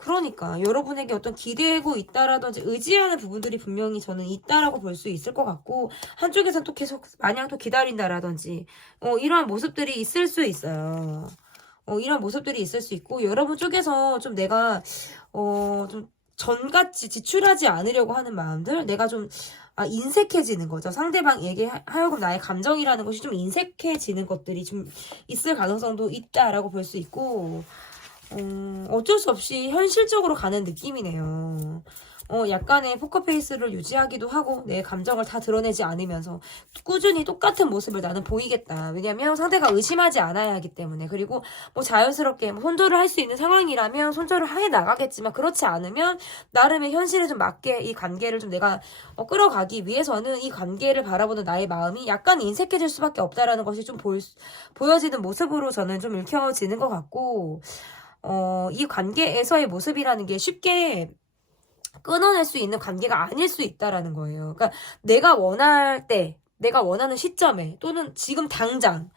그러니까 여러분에게 어떤 기대고 있다라든지 의지하는 부분들이 분명히 저는 있다라고 볼 수 있을 것 같고 한쪽에서는 또 계속 마냥 또 기다린다라든지 이러한 모습들이 있을 수 있어요. 이런 모습들이 있을 수 있고 여러분 쪽에서 좀 내가 좀 전같이 지출하지 않으려고 하는 마음들 내가 좀 인색해지는 거죠. 상대방에게 하여금 나의 감정이라는 것이 좀 인색해지는 것들이 좀 있을 가능성도 있다라고 볼 수 있고 어쩔 수 없이 현실적으로 가는 느낌이네요. 약간의 포커페이스를 유지하기도 하고 내 감정을 다 드러내지 않으면서 꾸준히 똑같은 모습을 나는 보이겠다. 왜냐면 상대가 의심하지 않아야 하기 때문에. 그리고 뭐 자연스럽게 뭐 손절을 할 수 있는 상황이라면 손절을 해 나가겠지만 그렇지 않으면 나름의 현실에 좀 맞게 이 관계를 좀 내가 끌어가기 위해서는 이 관계를 바라보는 나의 마음이 약간 인색해질 수밖에 없다라는 것이 좀 보여지는 모습으로 저는 좀 읽혀지는 것 같고 이 관계에서의 모습이라는 게 쉽게 끊어낼 수 있는 관계가 아닐 수 있다라는 거예요. 그러니까 내가 원할 때, 내가 원하는 시점에 또는 지금 당장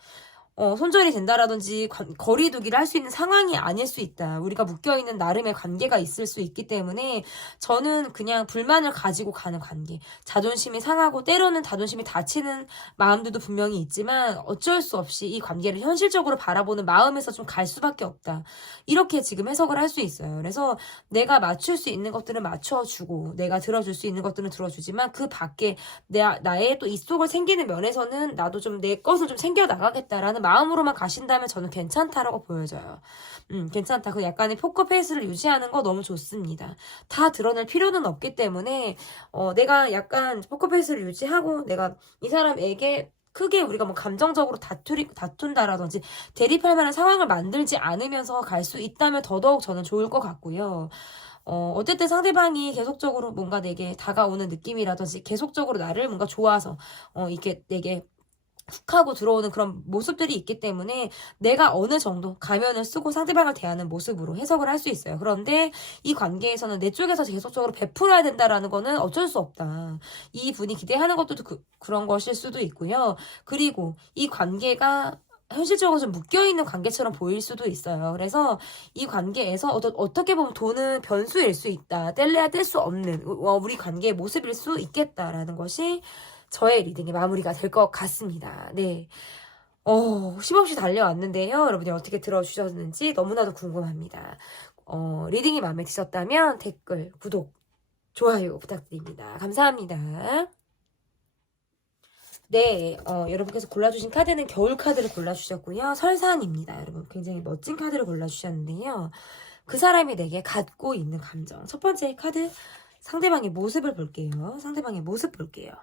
손절이 된다라든지 거리두기를 할 수 있는 상황이 아닐 수 있다. 우리가 묶여있는 나름의 관계가 있을 수 있기 때문에 저는 그냥 불만을 가지고 가는 관계. 자존심이 상하고 때로는 자존심이 다치는 마음들도 분명히 있지만 어쩔 수 없이 이 관계를 현실적으로 바라보는 마음에서 좀 갈 수밖에 없다. 이렇게 지금 해석을 할 수 있어요. 그래서 내가 맞출 수 있는 것들은 맞춰주고 내가 들어줄 수 있는 것들은 들어주지만 그 밖에 나의 또 입속을 챙기는 면에서는 나도 좀 내 것을 좀 챙겨나가겠다라는 마음으로만 가신다면 저는 괜찮다라고 보여져요. 괜찮다. 그 약간의 포커페이스를 유지하는 거 너무 좋습니다. 다 드러낼 필요는 없기 때문에 내가 약간 포커페이스를 유지하고 내가 이 사람에게 크게 우리가 뭐 감정적으로 다툰다라든지 대립할 만한 상황을 만들지 않으면서 갈 수 있다면 더더욱 저는 좋을 것 같고요. 어쨌든 상대방이 계속적으로 뭔가 내게 다가오는 느낌이라든지 계속적으로 나를 뭔가 좋아서 이렇게 내게 훅 하고 들어오는 그런 모습들이 있기 때문에 내가 어느 정도 가면을 쓰고 상대방을 대하는 모습으로 해석을 할 수 있어요. 그런데 이 관계에서는 내 쪽에서 계속적으로 베풀어야 된다라는 거는 어쩔 수 없다. 이 분이 기대하는 것도 그런 것일 수도 있고요. 그리고 이 관계가 현실적으로 좀 묶여있는 관계처럼 보일 수도 있어요. 그래서 이 관계에서 어떻게 보면 돈은 변수일 수 있다. 뗄래야 뗄 수 없는 우리 관계의 모습일 수 있겠다라는 것이 저의 리딩의 마무리가 될 것 같습니다. 네. 쉼없이 달려왔는데요. 여러분이 어떻게 들어주셨는지 너무나도 궁금합니다. 리딩이 마음에 드셨다면 댓글, 구독, 좋아요 부탁드립니다. 감사합니다. 네, 여러분께서 골라주신 카드는 겨울 카드를 골라주셨고요. 설산입니다. 여러분 굉장히 멋진 카드를 골라주셨는데요. 그 사람이 내게 갖고 있는 감정. 첫 번째 카드, 상대방의 모습을 볼게요. 상대방의 모습 볼게요.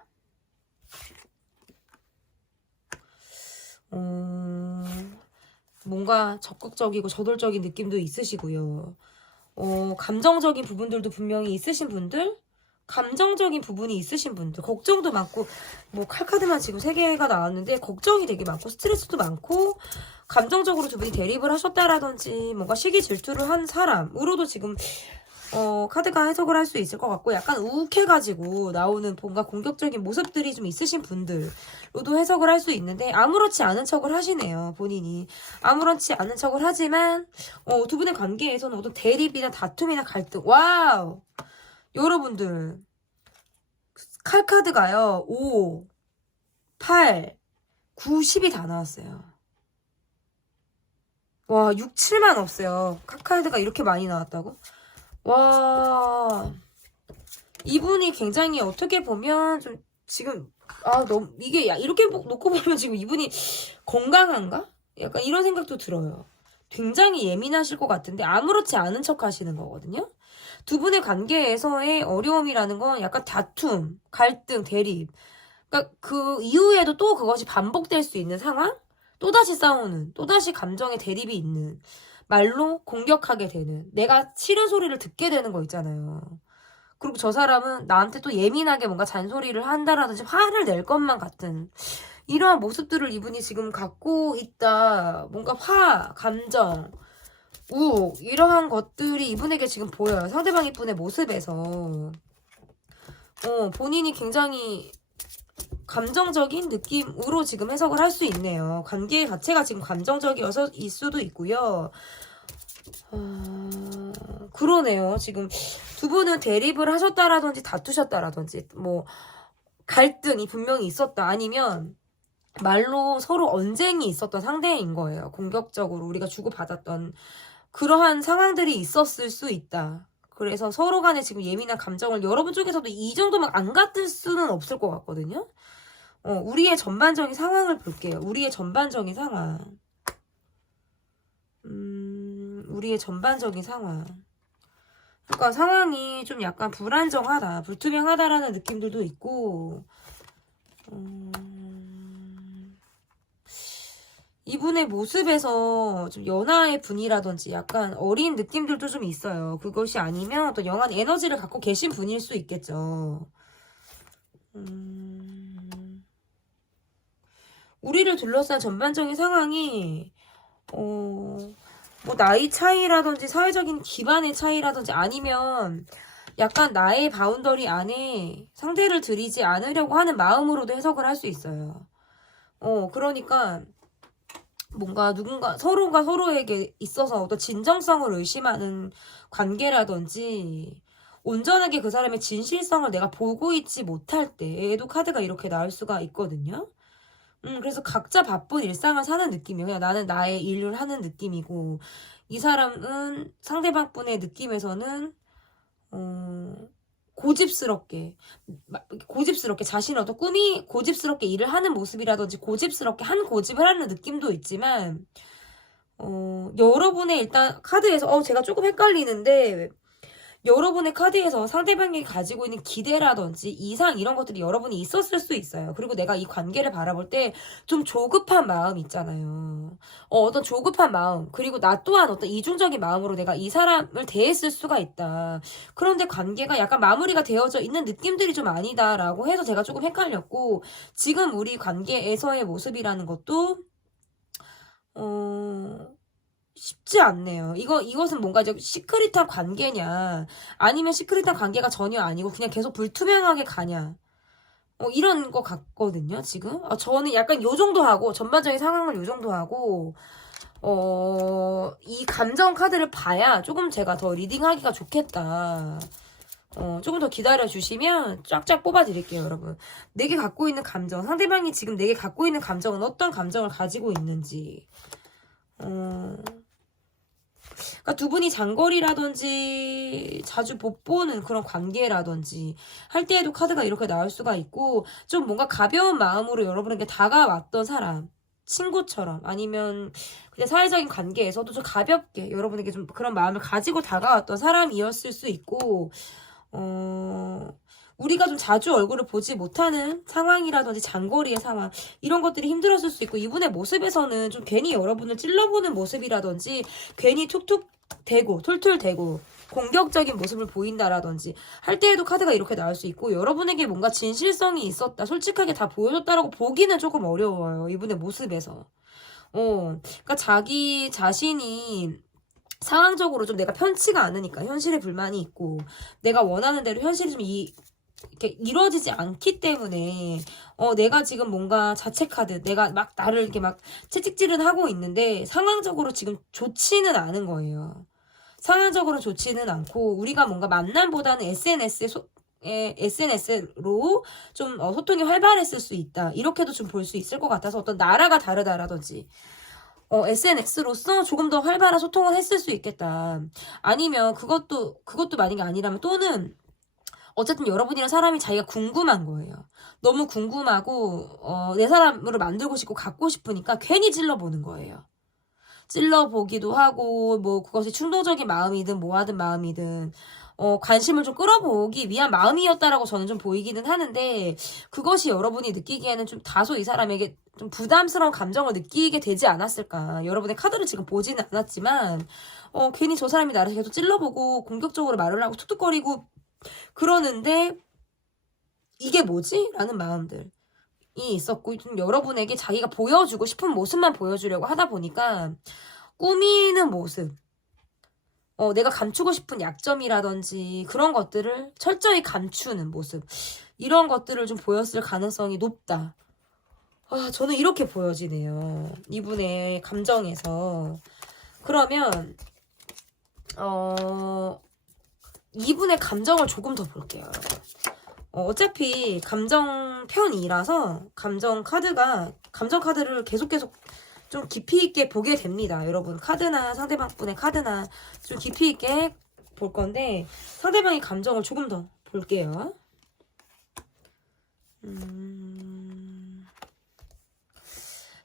뭔가 적극적이고 저돌적인 느낌도 있으시고요. 감정적인 부분들도 분명히 있으신 분들, 감정적인 부분이 있으신 분들, 걱정도 많고, 뭐 칼카드만 지금 3개가 나왔는데 걱정이 되게 많고 스트레스도 많고 감정적으로 두 분이 대립을 하셨다라든지 뭔가 시기 질투를 한 사람으로도 지금 카드가 해석을 할 수 있을 것 같고, 약간 우욱해가지고 나오는 뭔가 공격적인 모습들이 좀 있으신 분들로도 해석을 할 수 있는데, 아무렇지 않은 척을 하시네요. 본인이 아무렇지 않은 척을 하지만 두 분의 관계에서는 어떤 대립이나 다툼이나 갈등, 와우, 여러분들 칼카드가요 5, 8, 9, 10이 다 나왔어요. 와, 6, 7만 없어요. 카드가 이렇게 많이 나왔다고? 와, 이분이 굉장히 어떻게 보면 좀 지금 너무 이게 이렇게 놓고 보면 지금 이분이 건강한가? 약간 이런 생각도 들어요. 굉장히 예민하실 것 같은데 아무렇지 않은 척 하시는 거거든요. 두 분의 관계에서의 어려움이라는 건 약간 다툼, 갈등, 대립. 그러니까 그 이후에도 또 그것이 반복될 수 있는 상황? 또다시 싸우는, 또다시 감정의 대립이 있는, 말로 공격하게 되는, 내가 싫은 소리를 듣게 되는 거 있잖아요. 그리고 저 사람은 나한테 또 예민하게 뭔가 잔소리를 한다라든지 화를 낼 것만 같은 이러한 모습들을 이분이 지금 갖고 있다. 뭔가 감정, 이러한 것들이 이분에게 지금 보여요. 상대방 이분의 모습에서. 본인이 굉장히 감정적인 느낌으로 지금 해석을 할 수 있네요. 관계 자체가 지금 감정적이어서일 수도 있고요. 그러네요. 지금 두 분은 대립을 하셨다라든지 다투셨다라든지 뭐 갈등이 분명히 있었다, 아니면 말로 서로 언쟁이 있었던 상대인 거예요. 공격적으로 우리가 주고받았던 그러한 상황들이 있었을 수 있다. 그래서 서로 간에 지금 예민한 감정을 여러분 쪽에서도 이 정도면 안 같을 수는 없을 것 같거든요. 우리의 전반적인 상황을 볼게요. 우리의 전반적인 상황. 우리의 전반적인 상황. 그러니까 상황이 좀 약간 불안정하다, 불투명하다라는 느낌들도 있고, 이분의 모습에서 좀 연하의 분이라든지 약간 어린 느낌들도 좀 있어요. 그것이 아니면 어떤 영한 에너지를 갖고 계신 분일 수 있겠죠. 우리를 둘러싼 전반적인 상황이 뭐 나이 차이라든지 사회적인 기반의 차이라든지 아니면 약간 나의 바운더리 안에 상대를 들이지 않으려고 하는 마음으로도 해석을 할 수 있어요. 그러니까 뭔가 누군가 서로가 서로에게 있어서 어떤 진정성을 의심하는 관계라든지 온전하게 그 사람의 진실성을 내가 보고 있지 못할 때에도 카드가 이렇게 나올 수가 있거든요. 그래서 각자 바쁜 일상을 사는 느낌이에요. 그냥 나는 나의 일을 하는 느낌이고, 이 사람은 상대방 분의 느낌에서는 고집스럽게 자신의 어떤 꿈이 고집스럽게 일을 하는 모습이라든지 고집스럽게 한 고집을 하는 느낌도 있지만, 여러분의 일단 카드에서 제가 조금 헷갈리는데, 여러분의 카드에서 상대방이 가지고 있는 기대라든지 이상 이런 것들이 여러분이 있었을 수 있어요. 그리고 내가 이 관계를 바라볼 때 좀 조급한 마음 있잖아요. 어떤 조급한 마음, 그리고 나 또한 어떤 이중적인 마음으로 내가 이 사람을 대했을 수가 있다. 그런데 관계가 약간 마무리가 되어져 있는 느낌들이 좀 아니다라고 해서 제가 조금 헷갈렸고, 지금 우리 관계에서의 모습이라는 것도 쉽지 않네요. 이것은 뭔가 이제 시크릿한 관계냐, 아니면 시크릿한 관계가 전혀 아니고 그냥 계속 불투명하게 가냐, 이런 것 같거든요, 지금. 저는 약간 요 정도 하고, 전반적인 상황을 요 정도 하고, 이 감정 카드를 봐야 조금 제가 더 리딩하기가 좋겠다. 조금 더 기다려주시면 쫙쫙 뽑아드릴게요, 여러분. 내게 갖고 있는 감정, 상대방이 지금 내게 갖고 있는 감정은 어떤 감정을 가지고 있는지. 그러니까 두 분이 장거리라든지 자주 못 보는 그런 관계라든지 할 때에도 카드가 이렇게 나올 수가 있고, 좀 뭔가 가벼운 마음으로 여러분에게 다가왔던 사람, 친구처럼 아니면 그냥 사회적인 관계에서도 좀 가볍게 여러분에게 좀 그런 마음을 가지고 다가왔던 사람이었을 수 있고, 우리가 좀 자주 얼굴을 보지 못하는 상황이라든지 장거리의 상황 이런 것들이 힘들었을 수 있고 이분의 모습에서는 좀 괜히 여러분을 찔러보는 모습이라든지 괜히 툭툭 대고 툴툴 대고 공격적인 모습을 보인다라든지 할 때에도 카드가 이렇게 나올 수 있고 여러분에게 뭔가 진실성이 있었다 솔직하게 다 보여줬다라고 보기는 조금 어려워요. 이분의 모습에서. 그러니까 자기 자신이 상황적으로 좀 내가 편치가 않으니까 현실에 불만이 있고 내가 원하는 대로 현실이 좀 이렇게 이루어지지 않기 때문에 내가 지금 뭔가 자책하듯 내가 막 나를 이렇게 막 채찍질은 하고 있는데 상황적으로 지금 좋지는 않은 거예요. 상황적으로 좋지는 않고 우리가 뭔가 만남보다는 SNS로 좀 소통이 활발했을 수 있다. 이렇게도 좀 볼 수 있을 것 같아서 어떤 나라가 다르다라든지 SNS로서 조금 더 활발한 소통을 했을 수 있겠다. 아니면 그것도 만약에 아니라면 또는 어쨌든 여러분이랑 사람이 자기가 궁금한 거예요. 너무 궁금하고 내 사람으로 만들고 싶고 갖고 싶으니까 괜히 찔러보는 거예요. 찔러보기도 하고 뭐 그것이 충동적인 마음이든 뭐하든 마음이든 관심을 좀 끌어보기 위한 마음이었다라고 저는 좀 보이기는 하는데 그것이 여러분이 느끼기에는 좀 다소 이 사람에게 좀 부담스러운 감정을 느끼게 되지 않았을까. 여러분의 카드를 지금 보지는 않았지만 괜히 저 사람이 나를 계속 찔러보고 공격적으로 말을 하고 툭툭거리고 그러는데 이게 뭐지? 라는 마음들이 있었고 좀 여러분에게 자기가 보여주고 싶은 모습만 보여주려고 하다 보니까 꾸미는 모습 내가 감추고 싶은 약점이라든지 그런 것들을 철저히 감추는 모습 이런 것들을 좀 보였을 가능성이 높다. 저는 이렇게 보여지네요. 이분의 감정에서. 그러면 이분의 감정을 조금 더 볼게요. 어차피 감정 편이라서 감정 카드를 계속 좀 깊이 있게 보게 됩니다. 여러분 카드나 상대방 분의 카드나 좀 깊이 있게 볼 건데 상대방의 감정을 조금 더 볼게요.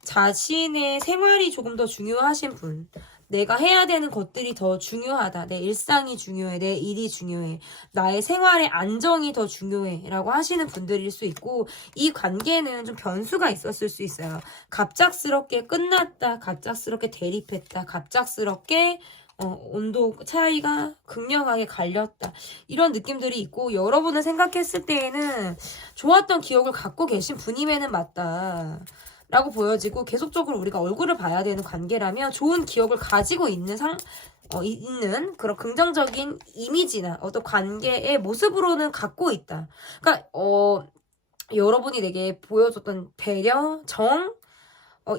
자신의 생활이 조금 더 중요하신 분. 내가 해야 되는 것들이 더 중요하다. 내 일상이 중요해. 내 일이 중요해. 나의 생활의 안정이 더 중요해. 라고 하시는 분들일 수 있고 이 관계는 좀 변수가 있었을 수 있어요. 갑작스럽게 끝났다. 갑작스럽게 대립했다. 갑작스럽게 온도 차이가 극명하게 갈렸다. 이런 느낌들이 있고 여러분을 생각했을 때에는 좋았던 기억을 갖고 계신 분임에는 맞다. 라고 보여지고 계속적으로 우리가 얼굴을 봐야 되는 관계라면 좋은 기억을 가지고 있는 있는 그런 긍정적인 이미지나 어떤 관계의 모습으로는 갖고 있다. 그러니까 여러분이 내게 보여줬던 배려, 정,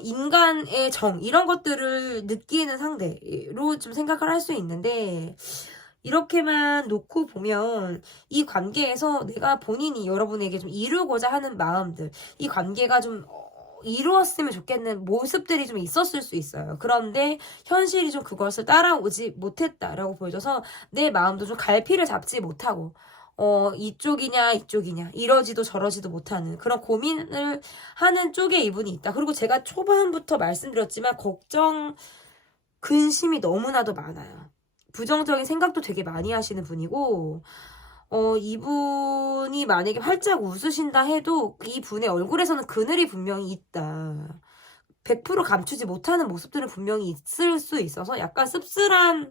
인간의 정 이런 것들을 느끼는 상대로 좀 생각을 할 수 있는데 이렇게만 놓고 보면 이 관계에서 내가 본인이 여러분에게 좀 이루고자 하는 마음들 이 관계가 좀 이루었으면 좋겠는 모습들이 좀 있었을 수 있어요. 그런데 현실이 좀 그것을 따라오지 못했다라고 보여져서 내 마음도 좀 갈피를 잡지 못하고 이쪽이냐 이러지도 저러지도 못하는 그런 고민을 하는 쪽에 이분이 있다. 그리고 제가 초반부터 말씀드렸지만 걱정 근심이 너무나도 많아요. 부정적인 생각도 되게 많이 하시는 분이고 이분이 만약에 활짝 웃으신다 해도 이 분의 얼굴에서는 그늘이 분명히 있다. 100% 감추지 못하는 모습들은 분명히 있을 수 있어서 약간 씁쓸한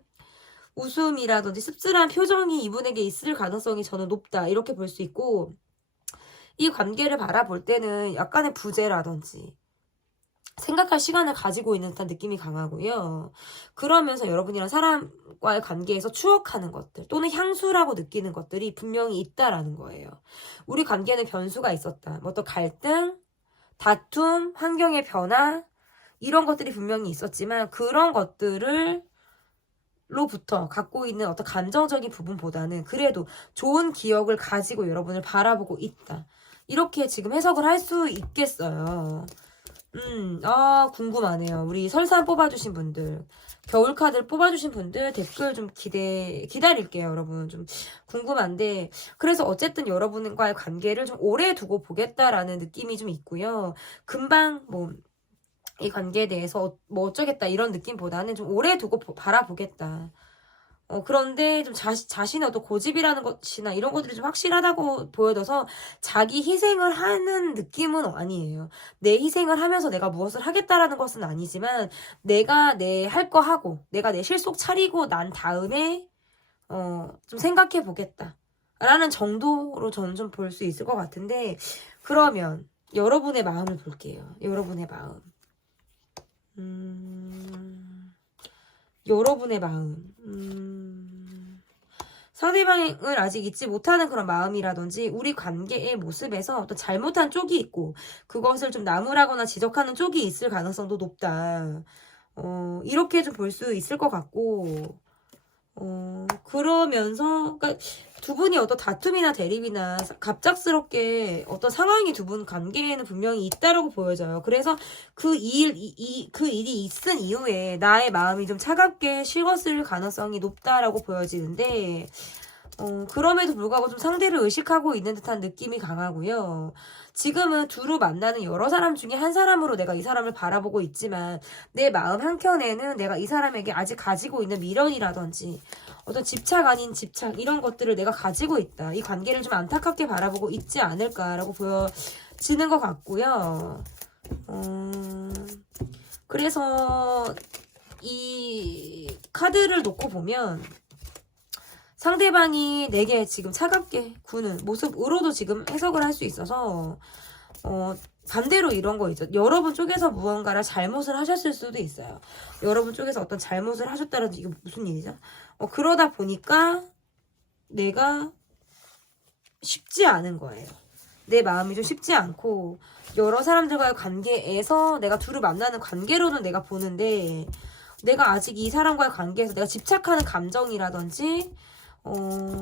웃음이라든지 씁쓸한 표정이 이분에게 있을 가능성이 저는 높다. 이렇게 볼 수 있고 이 관계를 바라볼 때는 약간의 부재라든지 생각할 시간을 가지고 있는 듯한 느낌이 강하고요. 그러면서 여러분이랑 사람과의 관계에서 추억하는 것들 또는 향수라고 느끼는 것들이 분명히 있다라는 거예요. 우리 관계는 변수가 있었다. 뭐 또 갈등, 다툼, 환경의 변화 이런 것들이 분명히 있었지만 그런 것들을 로부터 갖고 있는 어떤 감정적인 부분보다는 그래도 좋은 기억을 가지고 여러분을 바라보고 있다. 이렇게 지금 해석을 할 수 있겠어요. 궁금하네요. 우리 설산 뽑아주신 분들, 겨울 카드를 뽑아주신 분들 댓글 좀 기다릴게요, 여러분. 좀 궁금한데. 그래서 어쨌든 여러분과의 관계를 좀 오래 두고 보겠다라는 느낌이 좀 있고요. 금방 이 관계에 대해서 뭐 어쩌겠다 이런 느낌보다는 좀 오래 두고 바라보겠다. 그런데 좀 자신의 어떤 고집이라는 것이나 이런 것들이 좀 확실하다고 보여져서 자기 희생을 하는 느낌은 아니에요. 내 희생을 하면서 내가 무엇을 하겠다라는 것은 아니지만 내가 내 할 거 하고 내가 내 실속 차리고 난 다음에 좀 생각해 보겠다. 라는 정도로 저는 좀 볼 수 있을 것 같은데 그러면 여러분의 마음을 볼게요. 여러분의 마음. 여러분의 마음. 상대방을 아직 잊지 못하는 그런 마음이라든지 우리 관계의 모습에서 어떤 잘못한 쪽이 있고 그것을 좀 나무라거나 지적하는 쪽이 있을 가능성도 높다. 이렇게 좀 볼 수 있을 것 같고 그러면서 그러니까 두 분이 어떤 다툼이나 대립이나 갑작스럽게 어떤 상황이 두 분 관계에는 분명히 있다라고 보여져요. 그래서 그 일이 있은 이후에 나의 마음이 좀 차갑게 식었을 가능성이 높다라고 보여지는데 그럼에도 불구하고 좀 상대를 의식하고 있는 듯한 느낌이 강하고요. 지금은 두루 만나는 여러 사람 중에 한 사람으로 내가 이 사람을 바라보고 있지만 내 마음 한켠에는 내가 이 사람에게 아직 가지고 있는 미련이라든지 어떤 집착 아닌 집착 이런 것들을 내가 가지고 있다. 이 관계를 좀 안타깝게 바라보고 있지 않을까라고 보여지는 것 같고요. 그래서 이 카드를 놓고 보면 상대방이 내게 지금 차갑게 구는 모습으로도 지금 해석을 할 수 있어서 반대로 이런 거 있죠. 여러분 쪽에서 무언가를 잘못을 하셨을 수도 있어요. 여러분 쪽에서 어떤 잘못을 하셨다라도 이게 무슨 일이죠? 그러다 보니까 내가 쉽지 않은 거예요. 내 마음이 좀 쉽지 않고 여러 사람들과의 관계에서 내가 둘을 만나는 관계로는 내가 보는데 내가 아직 이 사람과의 관계에서 내가 집착하는 감정이라든지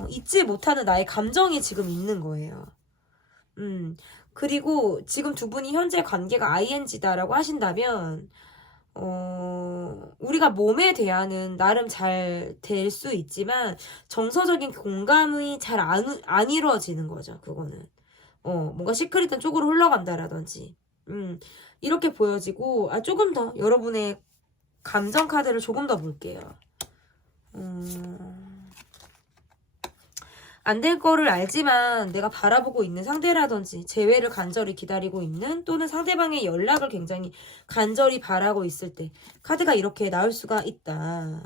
잊지 못하는 나의 감정이 지금 있는 거예요. 그리고 지금 두 분이 현재 관계가 ING다라고 하신다면 우리가 몸에 대하는 나름 잘 될 수 있지만 정서적인 공감이 잘 안 이루어지는 거죠. 그거는 뭔가 시크릿한 쪽으로 흘러간다라든지 이렇게 보여지고 조금 더 여러분의 감정 카드를 조금 더 볼게요. 안 될 거를 알지만 내가 바라보고 있는 상대라든지 재회를 간절히 기다리고 있는 또는 상대방의 연락을 굉장히 간절히 바라고 있을 때 카드가 이렇게 나올 수가 있다.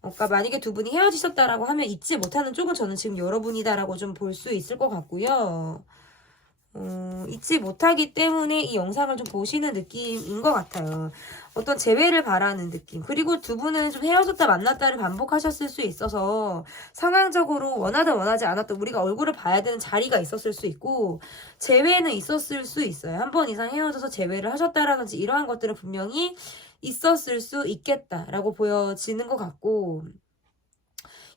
그러니까 만약에 두 분이 헤어지셨다라고 하면 잊지 못하는 쪽은 저는 지금 여러분이다라고 좀 볼 수 있을 것 같고요. 잊지 못하기 때문에 이 영상을 좀 보시는 느낌인 것 같아요. 어떤 재회를 바라는 느낌. 그리고 두 분은 좀 헤어졌다 만났다를 반복하셨을 수 있어서 상황적으로 원하든 원하지 않았든 우리가 얼굴을 봐야 되는 자리가 있었을 수 있고 재회는 있었을 수 있어요. 한 번 이상 헤어져서 재회를 하셨다라든지 이러한 것들은 분명히 있었을 수 있겠다라고 보여지는 것 같고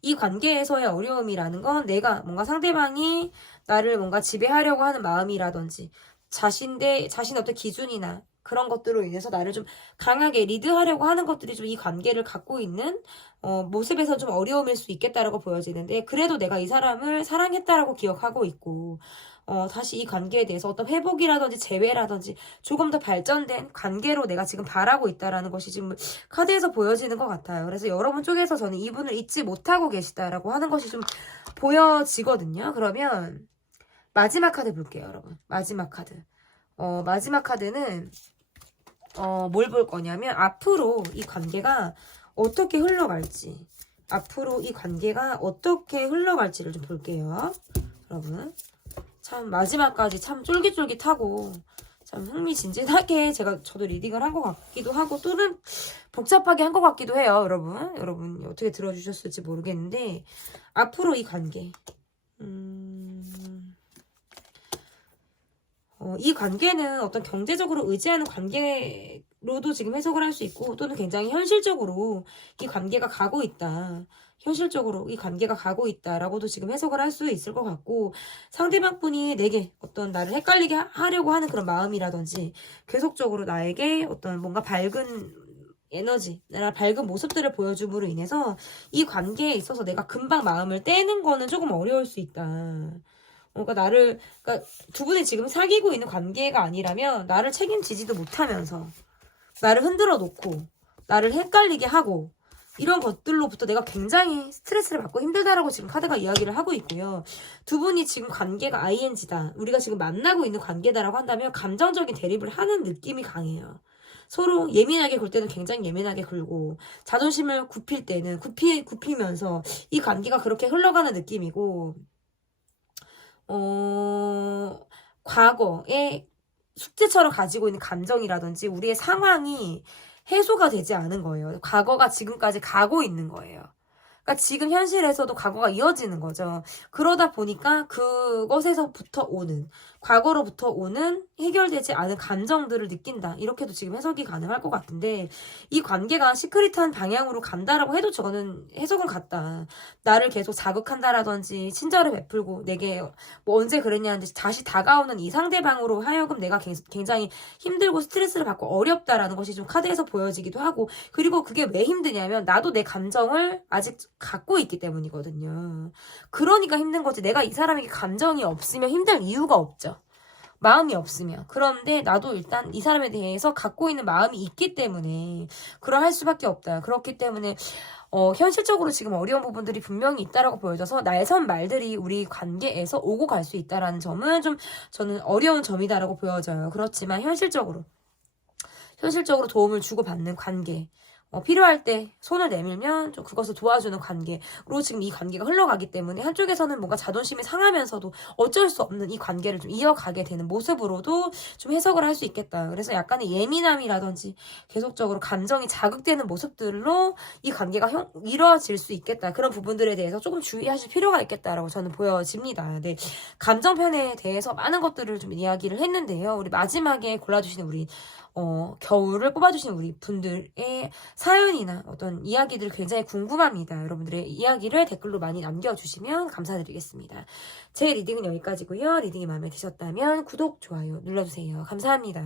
이 관계에서의 어려움이라는 건 내가 뭔가 상대방이 나를 뭔가 지배하려고 하는 마음이라든지 자신의 어떤 기준이나 그런 것들로 인해서 나를 좀 강하게 리드하려고 하는 것들이 좀 이 관계를 갖고 있는 모습에서 좀 어려움일 수 있겠다라고 보여지는데 그래도 내가 이 사람을 사랑했다라고 기억하고 있고 다시 이 관계에 대해서 어떤 회복이라든지 재회라든지 조금 더 발전된 관계로 내가 지금 바라고 있다라는 것이 지금 카드에서 보여지는 것 같아요. 그래서 여러분 쪽에서 저는 이분을 잊지 못하고 계시다라고 하는 것이 좀 보여지거든요. 그러면 마지막 카드 볼게요, 여러분. 마지막 카드. 마지막 카드는 뭘 볼 거냐면 앞으로 이 관계가 어떻게 흘러갈지 앞으로 이 관계가 어떻게 흘러갈지를 좀 볼게요. 여러분 참 마지막까지 참 쫄깃쫄깃하고 참 흥미진진하게 저도 리딩을 한 것 같기도 하고 또는 복잡하게 한 것 같기도 해요. 여러분 어떻게 들어주셨을지 모르겠는데 앞으로 이 관계 이 관계는 어떤 경제적으로 의지하는 관계로도 지금 해석을 할 수 있고 또는 굉장히 현실적으로 이 관계가 가고 있다. 현실적으로 이 관계가 가고 있다라고도 지금 해석을 할 수 있을 것 같고 상대방 분이 내게 어떤 나를 헷갈리게 하려고 하는 그런 마음이라든지 계속적으로 나에게 어떤 뭔가 밝은 에너지, 나라 밝은 모습들을 보여줌으로 인해서 이 관계에 있어서 내가 금방 마음을 떼는 거는 조금 어려울 수 있다. 그러니까 두 분이 지금 사귀고 있는 관계가 아니라면 나를 책임지지도 못하면서 나를 흔들어 놓고 나를 헷갈리게 하고 이런 것들로부터 내가 굉장히 스트레스를 받고 힘들다라고 지금 카드가 이야기를 하고 있고요. 두 분이 지금 관계가 ING다. 우리가 지금 만나고 있는 관계다라고 한다면 감정적인 대립을 하는 느낌이 강해요. 서로 예민하게 굴 때는 굉장히 예민하게 굴고 자존심을 굽힐 때는 굽히면서 이 관계가 그렇게 흘러가는 느낌이고 과거의 숙제처럼 가지고 있는 감정이라든지 우리의 상황이 해소가 되지 않은 거예요. 과거가 지금까지 가고 있는 거예요. 그러니까 지금 현실에서도 과거가 이어지는 거죠. 그러다 보니까 그것에서부터 오는 과거로부터 오는 해결되지 않은 감정들을 느낀다. 이렇게도 지금 해석이 가능할 것 같은데 이 관계가 시크릿한 방향으로 간다라고 해도 저는 해석은 같다. 나를 계속 자극한다라든지 친절을 베풀고 내게 뭐 언제 그랬냐는데 다시 다가오는 이 상대방으로 하여금 내가 굉장히 힘들고 스트레스를 받고 어렵다라는 것이 좀 카드에서 보여지기도 하고 그리고 그게 왜 힘드냐면 나도 내 감정을 아직 갖고 있기 때문이거든요. 그러니까 힘든 거지. 내가 이 사람에게 감정이 없으면 힘들 이유가 없죠. 마음이 없으면. 그런데 나도 일단 이 사람에 대해서 갖고 있는 마음이 있기 때문에 그러할 수밖에 없다. 그렇기 때문에 현실적으로 지금 어려운 부분들이 분명히 있다라고 보여져서 날선 말들이 우리 관계에서 오고 갈 수 있다라는 점은 좀 저는 어려운 점이다라고 보여져요. 그렇지만 현실적으로 도움을 주고받는 관계 필요할 때 손을 내밀면 좀 그것을 도와주는 관계로 지금 이 관계가 흘러가기 때문에 한쪽에서는 뭔가 자존심이 상하면서도 어쩔 수 없는 이 관계를 좀 이어가게 되는 모습으로도 좀 해석을 할 수 있겠다. 그래서 약간의 예민함이라든지 계속적으로 감정이 자극되는 모습들로 이 관계가 이루어질 수 있겠다. 그런 부분들에 대해서 조금 주의하실 필요가 있겠다라고 저는 보여집니다. 네, 감정편에 대해서 많은 것들을 좀 이야기를 했는데요. 우리 마지막에 골라주시는 우리 겨울을 뽑아주신 우리 분들의 사연이나 어떤 이야기들 굉장히 궁금합니다. 여러분들의 이야기를 댓글로 많이 남겨주시면 감사드리겠습니다. 제 리딩은 여기까지고요. 리딩이 마음에 드셨다면 구독, 좋아요 눌러주세요. 감사합니다.